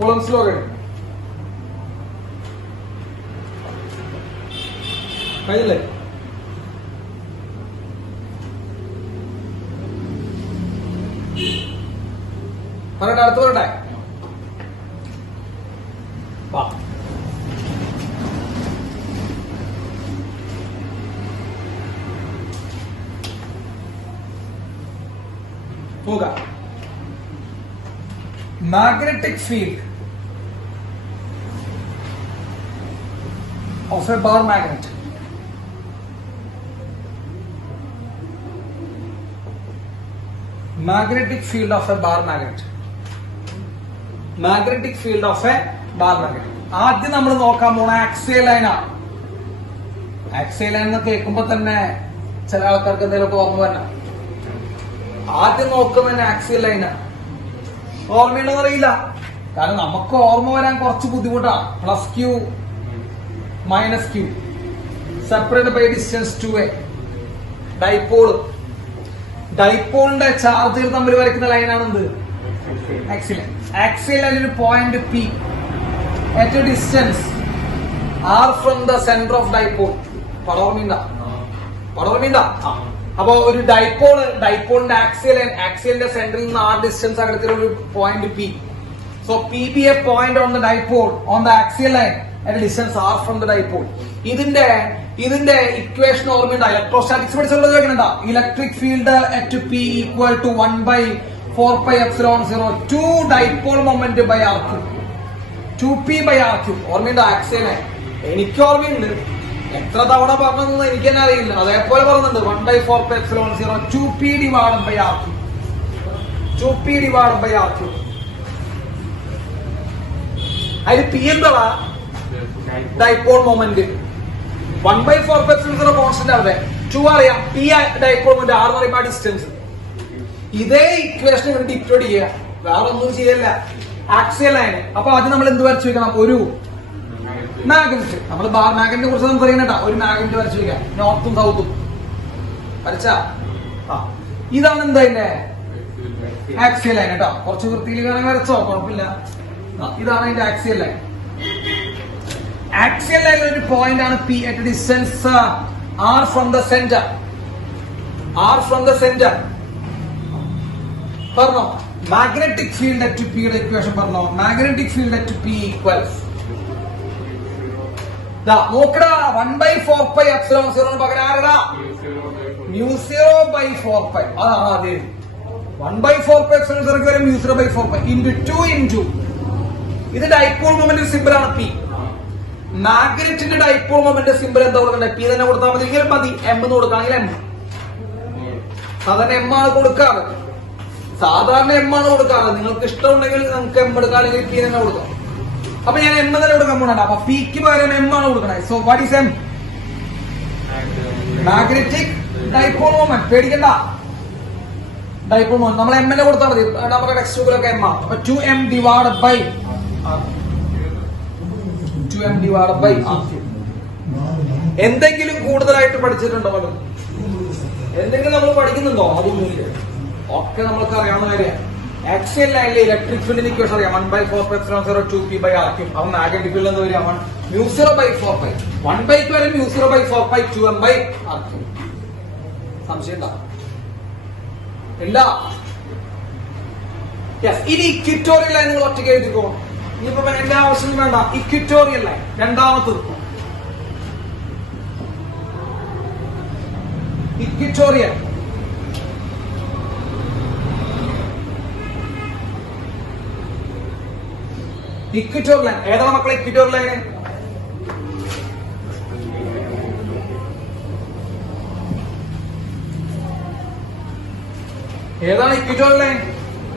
കുളംസ് ലോ കഴിഞ്ഞു. കഴിഞ്ഞില്ലേ? പറയട്ടെ, അടുത്ത് പറയട്ടെ. വാ. होगा magnetic field of a bar magnet. Magnetic field of a bar magnet. Magnetic field of a bar magnet. ആദ്യം നമ്മൾ നോക്കാൻ പോണ ആക്സിയൽ ലൈനാണ്. ആക്സിയൽ ലൈൻ എന്ന് കേൾക്കുമ്പോ തന്നെ ചില ആൾക്കാർക്ക് എന്തെങ്കിലുമൊക്കെ ഓർമ്മ വരണം. ആദ്യം നോക്കുന്ന ആക്സിയൽ ലൈനാണ്. ഓർമ്മയുണ്ടെന്ന് അറിയില്ല, കാരണം നമുക്ക് ഓർമ്മ വരാൻ കുറച്ച് ബുദ്ധിമുട്ടാണ്. Plus Q minus q separate by distance 2a. Dipole, ഡൈപോളിന്റെ ചാർജുകൾ തമ്മിൽ വരയ്ക്കുന്ന ലൈനാണ് എന്ത്? Axial line. ആക്സിയൽ ലൈനിൽ ഒരു point P at a distance r from the center of dipole. പടോർമീണ്ട. അപ്പൊ ഒരു ഡൈപോളിന്റെ ആക്സിയലിന്റെ സെന്ററിൽ നിന്ന് ആ ഡിസ്റ്റൻസ് അകലത്തിൽ ഒരു point P. So P be a point on the dipole on the axial line at a distance r from the dipole. ഇതിന്റെ equation ഓർമ്മയുണ്ടോ? Electrostatics പഠിച്ചുള്ളത് കേൾക്കുന്നുണ്ടോ? Electric field at P equal to 1/4πε0 2 dipole moment by r3. 2p by r3. ഓർമ്മയുണ്ടോ? Axial line എനിക്ക് ഓർമ്മയുണ്ട്. എത്ര തവണ പറഞ്ഞതെന്ന് എനിക്ക് തന്നെ അറിയില്ല. അതേപോലെ പറയുന്നുണ്ട് 1/4πε0 2p divided by r3. 2p divided by r3. അതിൽ p എന്താ? Dipole moment. 1/4πε0 കോൺസ്റ്റന്റ് ആവേ. 2 അറിയാം. p ഡൈപോൾ മൊമെന്റ്, r എന്ന് പറയുമ്പോൾ ഡിസ്റ്റൻസ്. ഇതേ ഇക്വേഷൻ വേണ്ടി ഇക്വേറ്റ് ചെയ്യുക, വേറെ ഒന്നും ചെയ്യല്ല. Axial line. അപ്പൊ ആദ്യം നമ്മൾ എന്ത് വരച്ചു വെക്കണം? ഒരു മാഗ്നറ്റ്. നമ്മൾ ബാർ മാഗ്നറ്റിനെ കുറിച്ച് പറയുന്നേട്ടാ. ഒരു മാഗ്നറ്റ് വരച്ചു വെക്കാം, നോർത്തും സൗത്തും വരച്ചാ. ഇതാണ് എന്താ അതിന്റെ ആക്സിയൽ ലൈൻ കേട്ടോ. കുറച്ച് വൃത്തിയിൽ കാണാൻ വരച്ചോ, കുഴപ്പമില്ല. ഇതാണ് അതിന്റെ ആക്സിയൽ ലൈൻ. ആക്സിയൽ ലൈനിൽ ഒരു പോയിന്റ് ആണ് P at a distance r from the center. r from the center പറഞ്ഞോ. മാഗ്നറ്റിക് ഫീൽഡ് അറ്റ് P യുടെ ഇക്വേഷൻ പറഞ്ഞോ. Magnetic field at P equals നോക്കടാ 1/4πε0 പകരം ആരടാ? μ0/4π. അതാണ് അതെ 1/4πε0 വരെ μ0/4π into 2 into ഇത് ഡൈപോൾ മൊമെന്റ് സിമ്പിൾ ആണ് P. മാഗ്നറ്റിന്റെ ഡൈപോൾ മൊമെന്റ് സിമ്പിൾ എന്താ കൊടുക്കണ്ടേ? P തന്നെ കൊടുത്താൽ മതി. എങ്കിലും മതി. M എന്ന് കൊടുക്കുകയാണെങ്കിൽ M. സാധാരണ M ആണ് കൊടുക്കാറ്. നിങ്ങൾക്ക് ഇഷ്ടമുണ്ടെങ്കിൽ നമുക്ക് M എടുക്കുകയാണെങ്കിൽ P തന്നെ കൊടുക്കാം. അപ്പൊ ഞാൻ M തന്നെ കൊടുക്കാൻ പോകണ്ട. അപ്പൊ Pക്ക് പകരം M ആണ് കൊടുക്കണേ. So what is M? Magnetic dipole moment. പേടിക്കണ്ട, ഡൈപോൾ മൊമെന്റ് നമ്മൾ M തന്നെ കൊടുത്താൽ മതി. നമ്മുടെ ടെക്സ്റ്റ് ബുക്കിലൊക്കെ M ആണ്. അപ്പൊ 2m divided by എന്തെങ്കിലും കൂടുതലായിട്ട് പഠിച്ചിട്ടുണ്ടോ? എന്തെങ്കിലും നമ്മൾ പഠിക്കുന്നുണ്ടോ? അതൊന്നുമില്ല. ഒക്കെ നമ്മൾക്ക് അറിയാവുന്ന കാര്യമാണ്. ആക്സിയൽ ലൈനിലെ ഇലക്ട്രിക് ഫീൽഡിന് ഇക്വേഷൻ അറിയാം. 1/4πε0 2p by r3. അപ്പൊ മാഗ്നറ്റിക് ഫീൽഡ് എന്താ വരിക? μ0/4π. 1/2 വരെ μ0/4π 2m by r3. സംശയം ഇല്ല. ഇനി ഇക്വിറ്റോറിയൽ ലൈൻ നിങ്ങൾ ഒറ്റയ്ക്ക് എഴുതിക്കോ. ഇനിയിപ്പോ എന്റെ ആവശ്യം വേണ്ട. ഇക്വിറ്റോറിയൽ ലൈൻ രണ്ടാമത്തത്. ഇക്വിറ്റോറിയൽ ലൈൻ ഏതാണ് മക്കളെ? ഇക്വിറ്റോറിയൽ ലൈൻ ഏതാണ്? ഇക്വിറ്റോറിയൽ ലൈൻ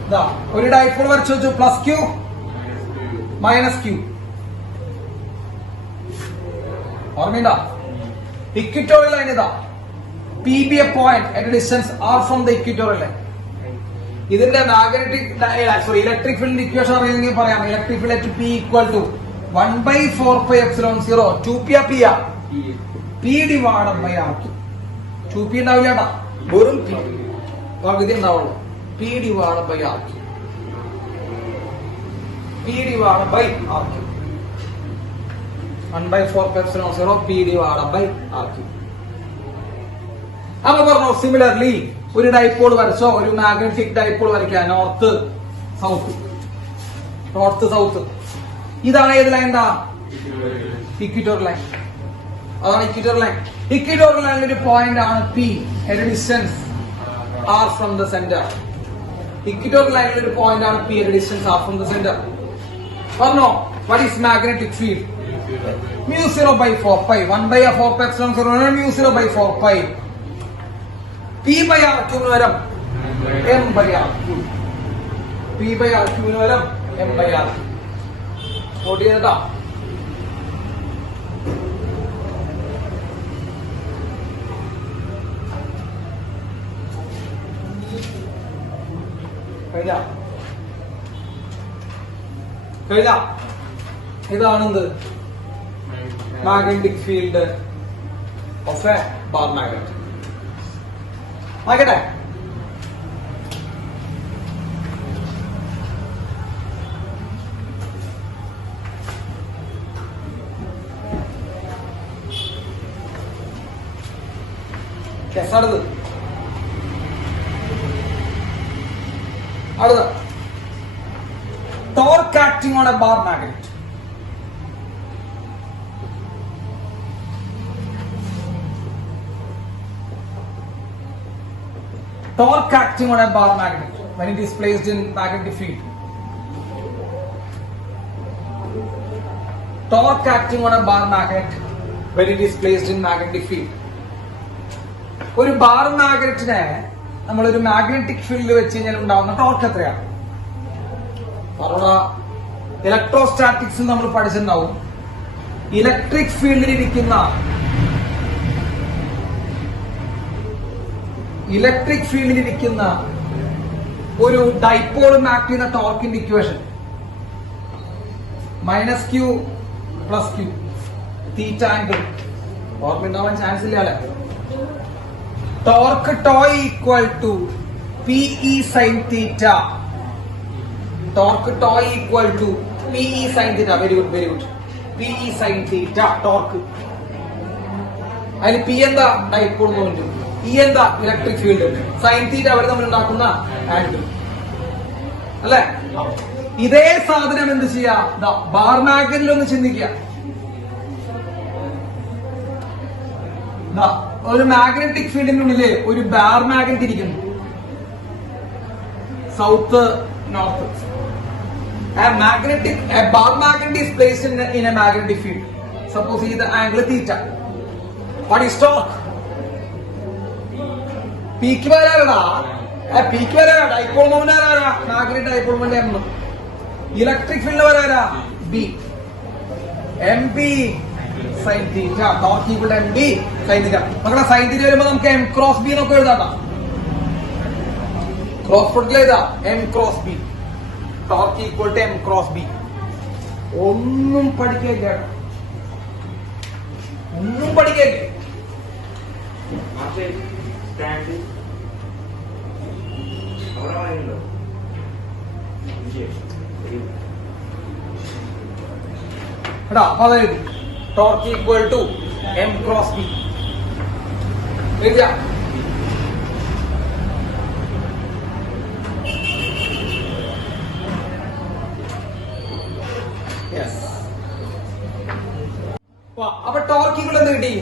ഇതാ. ഒരു ഡൈപോൾ വരച്ചു വെച്ചു. Plus Q minus Q. ഓർമ്മയുണ്ടോ? ഇക്വിറ്റോറിയൽ ലൈൻ ഇതാ. P be a point at a distance r from the equatorial line. ഇതിന്റെ ഇലക്ട്രിക് ഫീൽഡിന്റെ ഇക്വേഷൻ അറിയുമെങ്കിൽ പറയാം. Electric field at P equal to 1/4πε0 2p P divided by r3. 2p ഉണ്ടാവില്ല, വെറും P പകുതി ഉണ്ടാവുള്ളൂ. P divided by r3. P divided by R cube. 1/4π0 P divided by R cube. അപ്പൊ പറഞ്ഞു സിമിലർലി ഒരു ഡൈപോൾ വരച്ചോ, ഒരു മാഗ്നറ്റിക് ഡൈപോൾ വരയ്ക്കാം. North south. ഇതാണ് ഏത് ലൈൻ? എന്താ? Equatorial line. അതാണ് ഇക്വിറ്റോറിയൽ ലൈൻ. ഇക്വിറ്റോറിയൽ ലൈനിൽ ഒരു പോയിന്റ് ആണ് P, a distance R from the center. Equatorial ലൈനിൽ ഒരു പോയിന്റ് ആണ് P, a distance R from the center. പറഞ്ഞോ, what is magnetic field? mu0/4π. 1/4π0 mu0/4π. P/R cube പകരം M/R cube. P/R cube പകരം M/R. Note ചെയ്തോ? കഴിഞ്ഞ ഇതാണെന്ത്? Magnetic field of a bar magnet. ആകട്ടെ, അടുത്ത torque acting on a bar magnet. Torque acting on a bar magnet when it is placed in magnetic field. Torque acting on a bar magnet when it is placed in magnetic field. ഒരു bar മാഗ്നറ്റിനെ നമ്മളൊരു magnetic ഫീൽഡിൽ വെച്ച് കഴിഞ്ഞാൽ ഉണ്ടാവുന്ന torque എത്രയാണ്? പറഞ്ഞ electrostatics നമ്മൾ പഠിച്ചിട്ടുണ്ടാവും. Electric ഫീൽഡിലിരിക്കുന്ന ഒരു ഡൈപോളും ആക്ട് ചെയ്യുന്ന ടോർക്കിന്റെ equation -q + q theta angle. ഓർമ്മയുണ്ടാവാൻ ചാൻസ് ഇല്ല അല്ലെ? Torque tau equal to PE sin theta. Torque tau equal to PE sin theta. Very good. PE sin theta torque. അതിൽ P എന്താ? Dipole moment. ഈ എന്താ? Electric field. സൈൻ തീറ്റ അവർ നമ്മൾ ഉണ്ടാക്കുന്ന ആംഗിൾ അല്ലെ? ഇതേ സാധനം എന്ത് ചെയ്യാ? ബാർ മാഗ്നറ്റിൽ ഒന്ന് ചിന്തിക്കുക. ഒരു മാഗ്നറ്റിക് ഫീൽഡിനുള്ളില് ഒരു ബാർ മാഗ്നറ്റ് ഇരിക്കുന്നു. South north. A bar magnet is placed in a magnetic field. Suppose is the angle theta. What is torque? പീക്ക് വരാടാ. പീക്ക് വരാ ഡൈപോൾ മൊമെന്റ് ആരാ? Magnet dipole moment M. Electric field വരാ B. MB sin theta. Torque equal to MB sin theta. മക്കളെ sine തീറ്റ വരുമ്പോ നമുക്ക് M × B എന്നൊക്കെ എഴുതാം. ക്രോസ് പ്രൊഡക്റ്റിൽ എഴുതാ M × B. Torque equal to M × B. ഒന്നും പഠിക്കില്ല. Torque equal to M × B. അപ്പൊ ടോർക്ക് ഈക്വൽ എന്ത് കിട്ടി?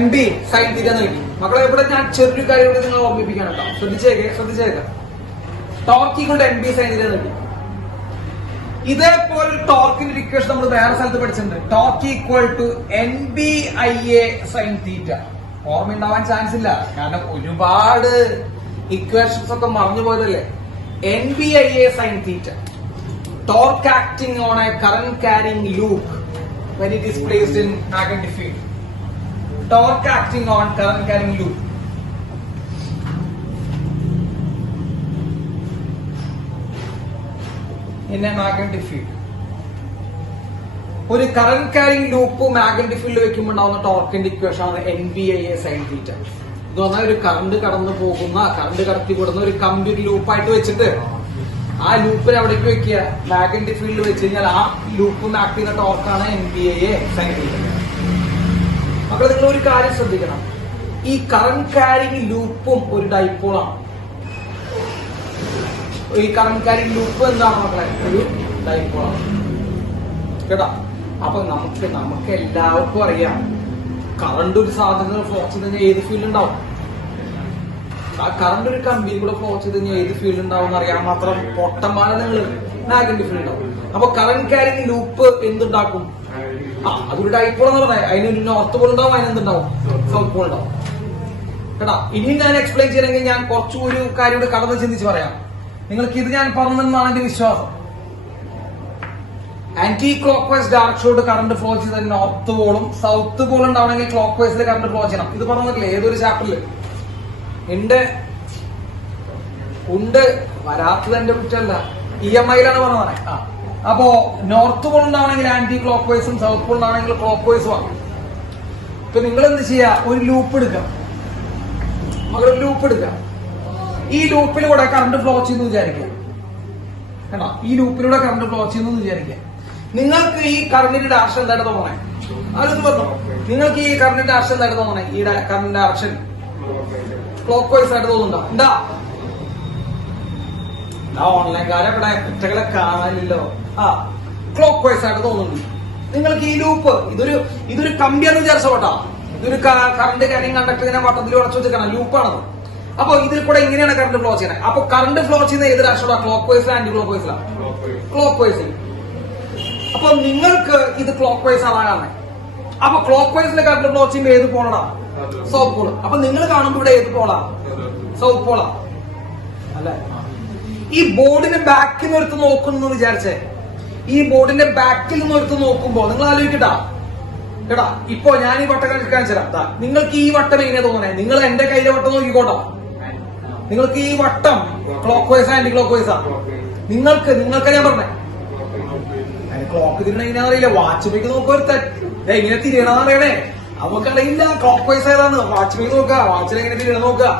MB sin തീറ്റ എന്ന് കിട്ടി. മക്കളെ ഇവിടെ ഞാൻ ചെറിയൊരു കാര്യം കൂടി നിങ്ങൾ ഓർമ്മിപ്പിക്കാൻ കേട്ടോ. ശ്രദ്ധിച്ചേക്കാം. Torque equal to MB sin theta എന്ന് കിട്ടി. ഇതേപോലെ ടോർക്കിന്റെ ഇക്വേഷൻ നമ്മൾ വേറെ സ്ഥലത്ത് പഠിച്ചിട്ടുണ്ട്. Torque equal to NBIA sin theta. ഓർമ്മയുണ്ടാവാൻ ചാൻസ് ഇല്ല, കാരണം ഒരുപാട് ഇക്വേഷൻസ് ഒക്കെ മറഞ്ഞു പോയതല്ലേ. NBIA sin theta. Torque acting on a current carrying loop when it is placed in magnetic field. Torque acting on current carrying loop. In a magnetic field. ഒരു current caring loop magnetic field വെക്കുമ്പോൾ ഉണ്ടാവുന്ന ടോർക്കിന്റെ equation ആണ് NBIA sin തീറ്റ. ഇത് പറഞ്ഞാൽ ഒരു current കടന്നു പോകുന്ന, current കടത്തിവിടുന്ന ഒരു കമ്പി ലൂപ്പായിട്ട് വെച്ചിട്ട് ആ ലൂപ്പിൽ എവിടേക്ക് വെക്കുക, മാഗ്നറ്റിക് ഫീൽഡ് വെച്ച് കഴിഞ്ഞാൽ ആ ലൂപ്പ് ആക്ട് ചെയ്യുന്ന ടോർക്കാണ് NBA സൈൻ തീറ്റ. മക്കളെ നിങ്ങൾ ഒരു കാര്യം ശ്രദ്ധിക്കണം, ഈ കറന്റ് ക്യാരിങ് ലൂപ്പും ഒരു ഡൈപോളാണ്. ഈ കറന്റ് ക്യാരിങ് ലൂപ്പ് എന്താണ് മക്കളെ? ഒരു ഡൈപോളാണ് കേട്ടോ. അപ്പൊ നമുക്ക് എല്ലാവർക്കും അറിയാം, കറണ്ട് ഒരു സാധനം ഫ്ലോ ചെയ്ത് കഴിഞ്ഞാൽ ഏത് ഫീൽഡ് ഉണ്ടാവും? ആ കറണ്ട് ഒരു കമ്പിയിൽ കൂടെ ഫ്ലോ ചെയ്ത് കഴിഞ്ഞാൽ ഏത് ഫീൽഡ് ഉണ്ടാവും എന്ന് അറിയാൻ മാത്രം പൊട്ടന്മാരെ നിങ്ങൾ മാഗ്നറ്റിക് ഫീൽഡ് ഉണ്ടാവും. അപ്പൊ കറന്റ് ക്യാരിങ് ലൂപ്പ് എന്തുണ്ടാക്കും? അതൊരു ഡൈപോൾ എന്ന് പറഞ്ഞാൽ അതിനൊരു നോർത്ത് പോൾ ഉണ്ടാവും, അതിനെന്തുണ്ടാവും? സൗത്ത് പോൾ ഉണ്ടാവും കേട്ടാ. ഇനിയും ഞാൻ എക്സ്പ്ലെയിൻ ചെയ്യണമെങ്കിൽ ഞാൻ കുറച്ചു ഒരു കാര്യം കൂടെ കടന്ന് ചിന്തിച്ച് പറയാം. നിങ്ങൾക്ക് ഇത് ഞാൻ പറഞ്ഞെന്നാണ് എന്റെ വിശ്വാസം. ആന്റി ക്ലോക്ക് വൈസ് ഡയറക്ഷനോട് കറണ്ട് ഫ്ലോ ചെയ്ത് നോർത്ത് പോളും സൗത്ത് പോളും ഉണ്ടാവണമെങ്കിൽ ക്ലോക്ക് വൈസിൽ കറണ്ട് ഫ്ലോ ചെയ്യണം. ഇത് പറഞ്ഞിട്ടില്ലേ ഏതൊരു ചാപ്റ്ററിൽ ഉണ്ട്, വരാത്തത് എന്റെ കുറ്റമല്ല, EMIയിലാണ് പറഞ്ഞത്. അപ്പോ നോർത്ത് പോൾ ഉണ്ടാവണമെങ്കിൽ ആന്റി ക്ലോക്ക് വൈസും സൗത്ത് പോൾ ഉണ്ടാണെങ്കിൽ ക്ലോക്ക് വൈസും ആണ്. ഇപ്പൊ നിങ്ങൾ എന്ത് ചെയ്യാ, ഒരു ലൂപ്പ് എടുക്കാം, മകളൊരു ലൂപ്പ് എടുക്കാം. ഈ ലൂപ്പിലൂടെ കറണ്ട് ഫ്ലോ ചെയ്യുന്നു വിചാരിക്കാം കേട്ടോ. ഈ ലൂപ്പിലൂടെ കറണ്ട് ഫ്ലോ ചെയ്യുന്നു വിചാരിക്കാം. നിങ്ങൾക്ക് ഈ കറണ്ടിന്റെ ഡയറക്ഷൻ എന്തായിട്ട് തോന്നണേ? അതൊന്ന് പറഞ്ഞു. നിങ്ങൾക്ക് ഈ കറണ്ടിന്റെ ഡയറക്ഷൻ എന്തായിട്ട് തോന്നണേ? ഈ കറണ്ടിന്റെ ഡയറക്ഷൻ ക്ലോക്ക് വൈസ് ആയിട്ട് തോന്നുന്നുണ്ടോ? എന്താ ഓൺലൈൻകാരെ ഇവിടെ കുറ്റകളെ കാണാനില്ലല്ലോ. ക്ലോക്ക് വൈസ് ആയിട്ട് തോന്നുന്നുണ്ട് നിങ്ങൾക്ക്. ഈ ലൂപ്പ് ഇതൊരു കമ്പിയാന്ന് വിചാരിച്ചോട്ടാ. ഇതൊരു കറണ്ട് കാര്യം കണ്ടക്ടറിനെ വട്ടത്തിൽ ഉടച്ചു വെച്ചിരിക്കണം, ലൂപ്പാണത്. അപ്പൊ ഇതിൽ കൂടെ ഇങ്ങനെയാണ് കറണ്ട് ഫ്ലോ ചെയ്യുന്നത്. അപ്പൊ കറണ്ട് ഫ്ലോ ചെയ്യുന്ന ഏത് ഡയറക്ഷനാ? ക്ലോക്ക് വൈസിലാണ് ആന്റി ക്ലോക്ക് വൈസിലാണ്? ക്ലോക്ക് വൈസിൽ. അപ്പൊ നിങ്ങൾക്ക് ഇത് ക്ലോക്ക് വൈസ് ആകാനാണ്. അപ്പൊ ക്ലോക്ക് വൈസിലെ കറണ്ട് ഫ്ലോ ചെയ്യുമ്പോൾ ഏത് പോളാ? South Paul. അപ്പൊ നിങ്ങൾ കാണുമ്പോൾ ഇവിടെ ഏത് പോളാ? സൗത്ത് പോളാ അല്ലെ? ഈ ബോർഡിന്റെ ബാക്കിൽ നിന്ന് എടുത്ത് നോക്കുന്നു വിചാരിച്ചേ. ഈ ബോർഡിന്റെ ബാക്കിൽ നിന്ന് എടുത്ത് നോക്കുമ്പോ നിങ്ങൾ ആലോചിക്കട്ടാ കേട്ടാ. ഇപ്പൊ ഞാൻ ഈ വട്ടം കാണിച്ചു തരാം. നിങ്ങൾക്ക് ഈ വട്ടം എങ്ങനെ തോന്നണേ? നിങ്ങൾ എന്റെ കയ്യിലെ വട്ടം നോക്കിക്കോട്ടോ. നിങ്ങൾക്ക് ഈ വട്ടം ക്ലോക്ക് വൈസ് ആന്റി ക്ലോക്ക് വൈസാ? നിങ്ങൾക്ക് ഞാൻ പറഞ്ഞേ ക്ലോക്ക് തിരിയണ എങ്ങനെയാണെന്ന് അറിയില്ല. വാച്ച് മേക്ക് നോക്കുക, ഒരു തെറ്റ് എങ്ങനെ തിരിയണമെന്ന് അറിയണേ നമുക്കറിയില്ല. ക്ലോക്ക് വൈസ് ഏതാണ്? വാച്ച് മേക്ക് നോക്കുക, വാച്ചിൽ എങ്ങനെ തിരിയണം നോക്കുക.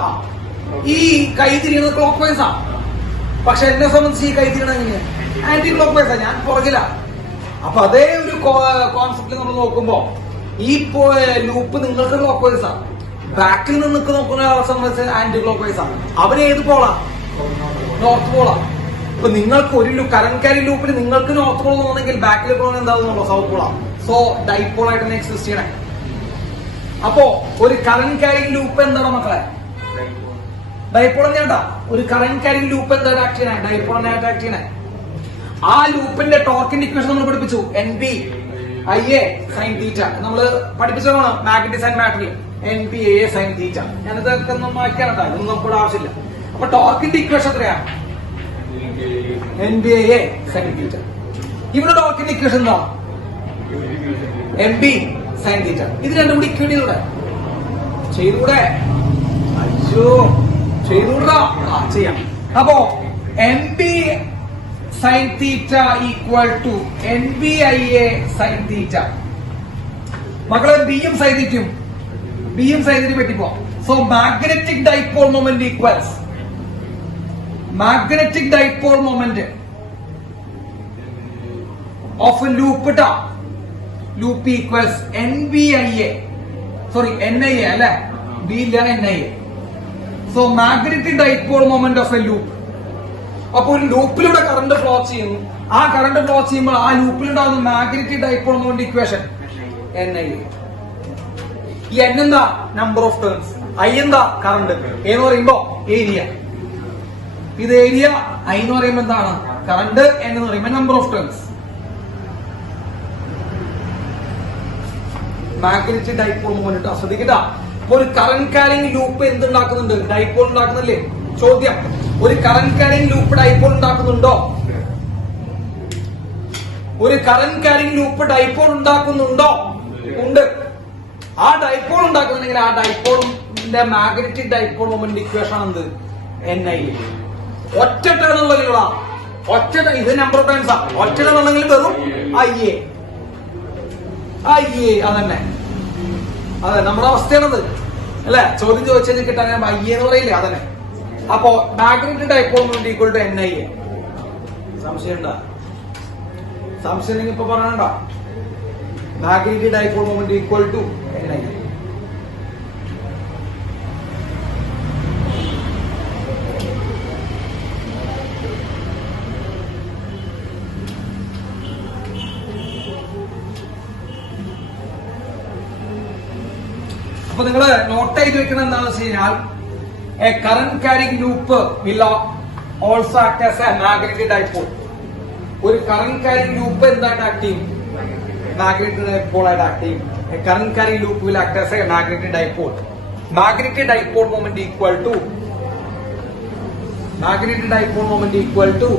ഈ കൈ തിരിയണത് ക്ലോക്ക് വൈസാ. പക്ഷെ എന്നെ സംബന്ധിച്ച് ഈ കൈ തിരിയണ എങ്ങനെയാണ്? ആന്റി ക്ലോക്ക് വൈസാ. ഞാൻ പുറകില. അപ്പൊ അതേ ഒരു കോൺസെപ്റ്റിൽ നമ്മൾ നോക്കുമ്പോ ഈ ലൂപ്പ് നിങ്ങൾക്ക് ക്ലോക്ക് വൈസാ. ബാക്കിൽ നിന്ന് നോക്കുന്ന ആളെ സംബന്ധിച്ച് ആന്റി ക്ലോക്ക് വൈസാ. അവന് ഏത് പോളാ? നോർത്ത് പോളാ. ഇപ്പൊ നിങ്ങൾക്ക് ഒരു കറന്റ് ക്യാരിങ് ലൂപ്പിൽ നിങ്ങൾക്ക് നോർത്ത് പോൾ തോന്നുന്നെങ്കിൽ ബാക്കിൽ പോകുന്നത് എന്താണെന്നുള്ളൂ? സൗത്ത് പോളാ. സോ ഡൈപോൾ ആയിട്ട് തന്നെ എക്സിസ്റ്റ് ചെയ്യണേ. അപ്പോ ഒരു കറന്റ് ക്യാരിങ് ലൂപ്പ് എന്താണ് മക്കളെ? ഡൈപോൾ തന്നെയാ. ഒരു കറന്റ് ക്യാരിങ് ലൂപ്പ് എന്താണ് ആക്ട് ചെയ്യണേ? ഡൈപോൾ തന്നെയായിട്ട് ആക്ട് ചെയ്യണേ. ആ ലൂപ്പിന്റെ ടോർക്കിന്റെ ഇക്വേഷൻ നമ്മൾ പഠിപ്പിച്ചു. NBA സൈൻ തീറ്റ നമ്മള് പഠിപ്പിച്ചതാണ് മാഗ്നറ്റിക് ആൻഡ് മാറ്ററിൽ. NBA sine theta. ഞാനിതൊക്കെ ഒന്നും വായിക്കാനട്ടാ, ഇതൊന്നും നമുക്ക് ആവശ്യമില്ല. അപ്പൊ ടോർക്കിന്റെ ഇക്വേഷൻ എത്രയാ? NBA sine theta. ഇവിടെ ടോർക്കിന്റെ ഇക്വേഷൻ എന്താ? MB sine theta. ഇത് രണ്ടും കൂടി ഇക്വേറ്റ് ചെയ്തുകൂടെ? അയ്യോ ചെയ്തുകൂടാ. ചെയ്യാം. അപ്പോ MB sine theta equal to NBA sine theta. മക്കളെ ബിയും സൈൻ തീറ്റയും പറ്റിപ്പോ. So magnetic dipole moment equals magnetic dipole moment of a loop equals NBIA. Sorry, NIA അല്ലെ? B ഇല്ല, NIA. So magnetic dipole moment of a loop. അപ്പൊ ഒരു ലൂപ്പിലൂടെ current flow ചെയ്യുന്നു. ആ കറണ്ട് ഫ്ലോ ചെയ്യുമ്പോൾ ആ ലൂപ്പിലുണ്ടാകുന്ന magnetic dipole moment equation NIA. ഈ N എന്താ? Number of turns. I എന്താ? കറണ്ട്. എന്ന് പറയുമ്പോ ഏരിയ. ഇത് ഏരിയ. I എന്ന് പറയുമ്പോൾ എന്താണ്? കറണ്ട്. N എന്ന് പറയുമ്പോൾ number of turns. Magnetic dipole moment ശ്രദ്ധിക്കട്ടാ. അപ്പൊ ഒരു കറന്റ് ക്യാരിങ് ലൂപ്പ് എന്തുണ്ടാക്കുന്നുണ്ട്? ഡൈപോൾ ഉണ്ടാക്കുന്നില്ലേ? ചോദ്യം, ഒരു കറന്റ് ക്യാരിങ് ലൂപ്പ് ഡൈപോൾ ഉണ്ടാക്കുന്നുണ്ടോ? ഒരു കറന്റ് ക്യാരിങ് ലൂപ്പ് ഡൈപോൾ ഉണ്ടാക്കുന്നുണ്ടോ? ഉണ്ട്. ആ ഡൈപോൾ ഉണ്ടാക്കുന്നുണ്ടെങ്കിൽ ആ ഡൈപോളിന്റെ മാഗ്നറ്റിക് ഡൈപോൾ മൊമെന്റ് ഇക്വേഷൻ എന്ത്? NIA. ഒറ്റ ടേൺ ഉള്ളതാ. ഒറ്റ ഇത് നമ്പർ ഓഫ് ടേൺസാ. ഒറ്റ ടേൺ ഉണ്ടെങ്കിൽ വെറും IA. അതന്നെ. അതെ, നമ്മുടെ അവസ്ഥയാണത് അല്ലെ? ചോദ്യം ചോദിച്ചാൽ കിട്ടാൻ IA എന്ന് പറയില്ലേ? അതന്നെ. അപ്പോ magnetic dipole moment equal to NIA. സംശയം ഇപ്പൊ പറയണ്ട. Magnetic dipole moment equal to NI. അപ്പൊ നിങ്ങള് നോട്ട് ചെയ്ത് വെക്കണം എന്താണെന്ന് വെച്ച് കഴിഞ്ഞാൽ a current carrying loop will also act as a magnetic dipole. ഒരു കറന്റ് ക്യാരിങ് ലൂപ്പ് എന്തായിട്ട് ആക്ട് ചെയ്യും? മാഗ്നറ്റിക് ഡൈപോൾ ആയിട്ട് ആക്ട് ചെയ്യും. A current carrying loop will act as a magnetic dipole. Magnetic dipole moment equal to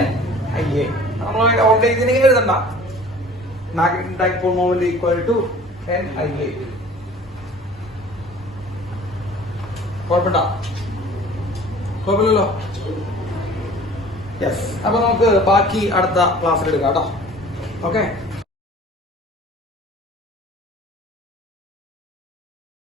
NIA. നമ്മൾ already ഇതിനെ എഴുതണ്ട. Magnetic dipole moment equal to NIA. കുഴപ്പമില്ലല്ലോ. Yes. അപ്പൊ നമുക്ക് ബാക്കി അടുത്ത ക്ലാസ്സിൽ എടുക്കാം കേട്ടോ. ഓക്കെ.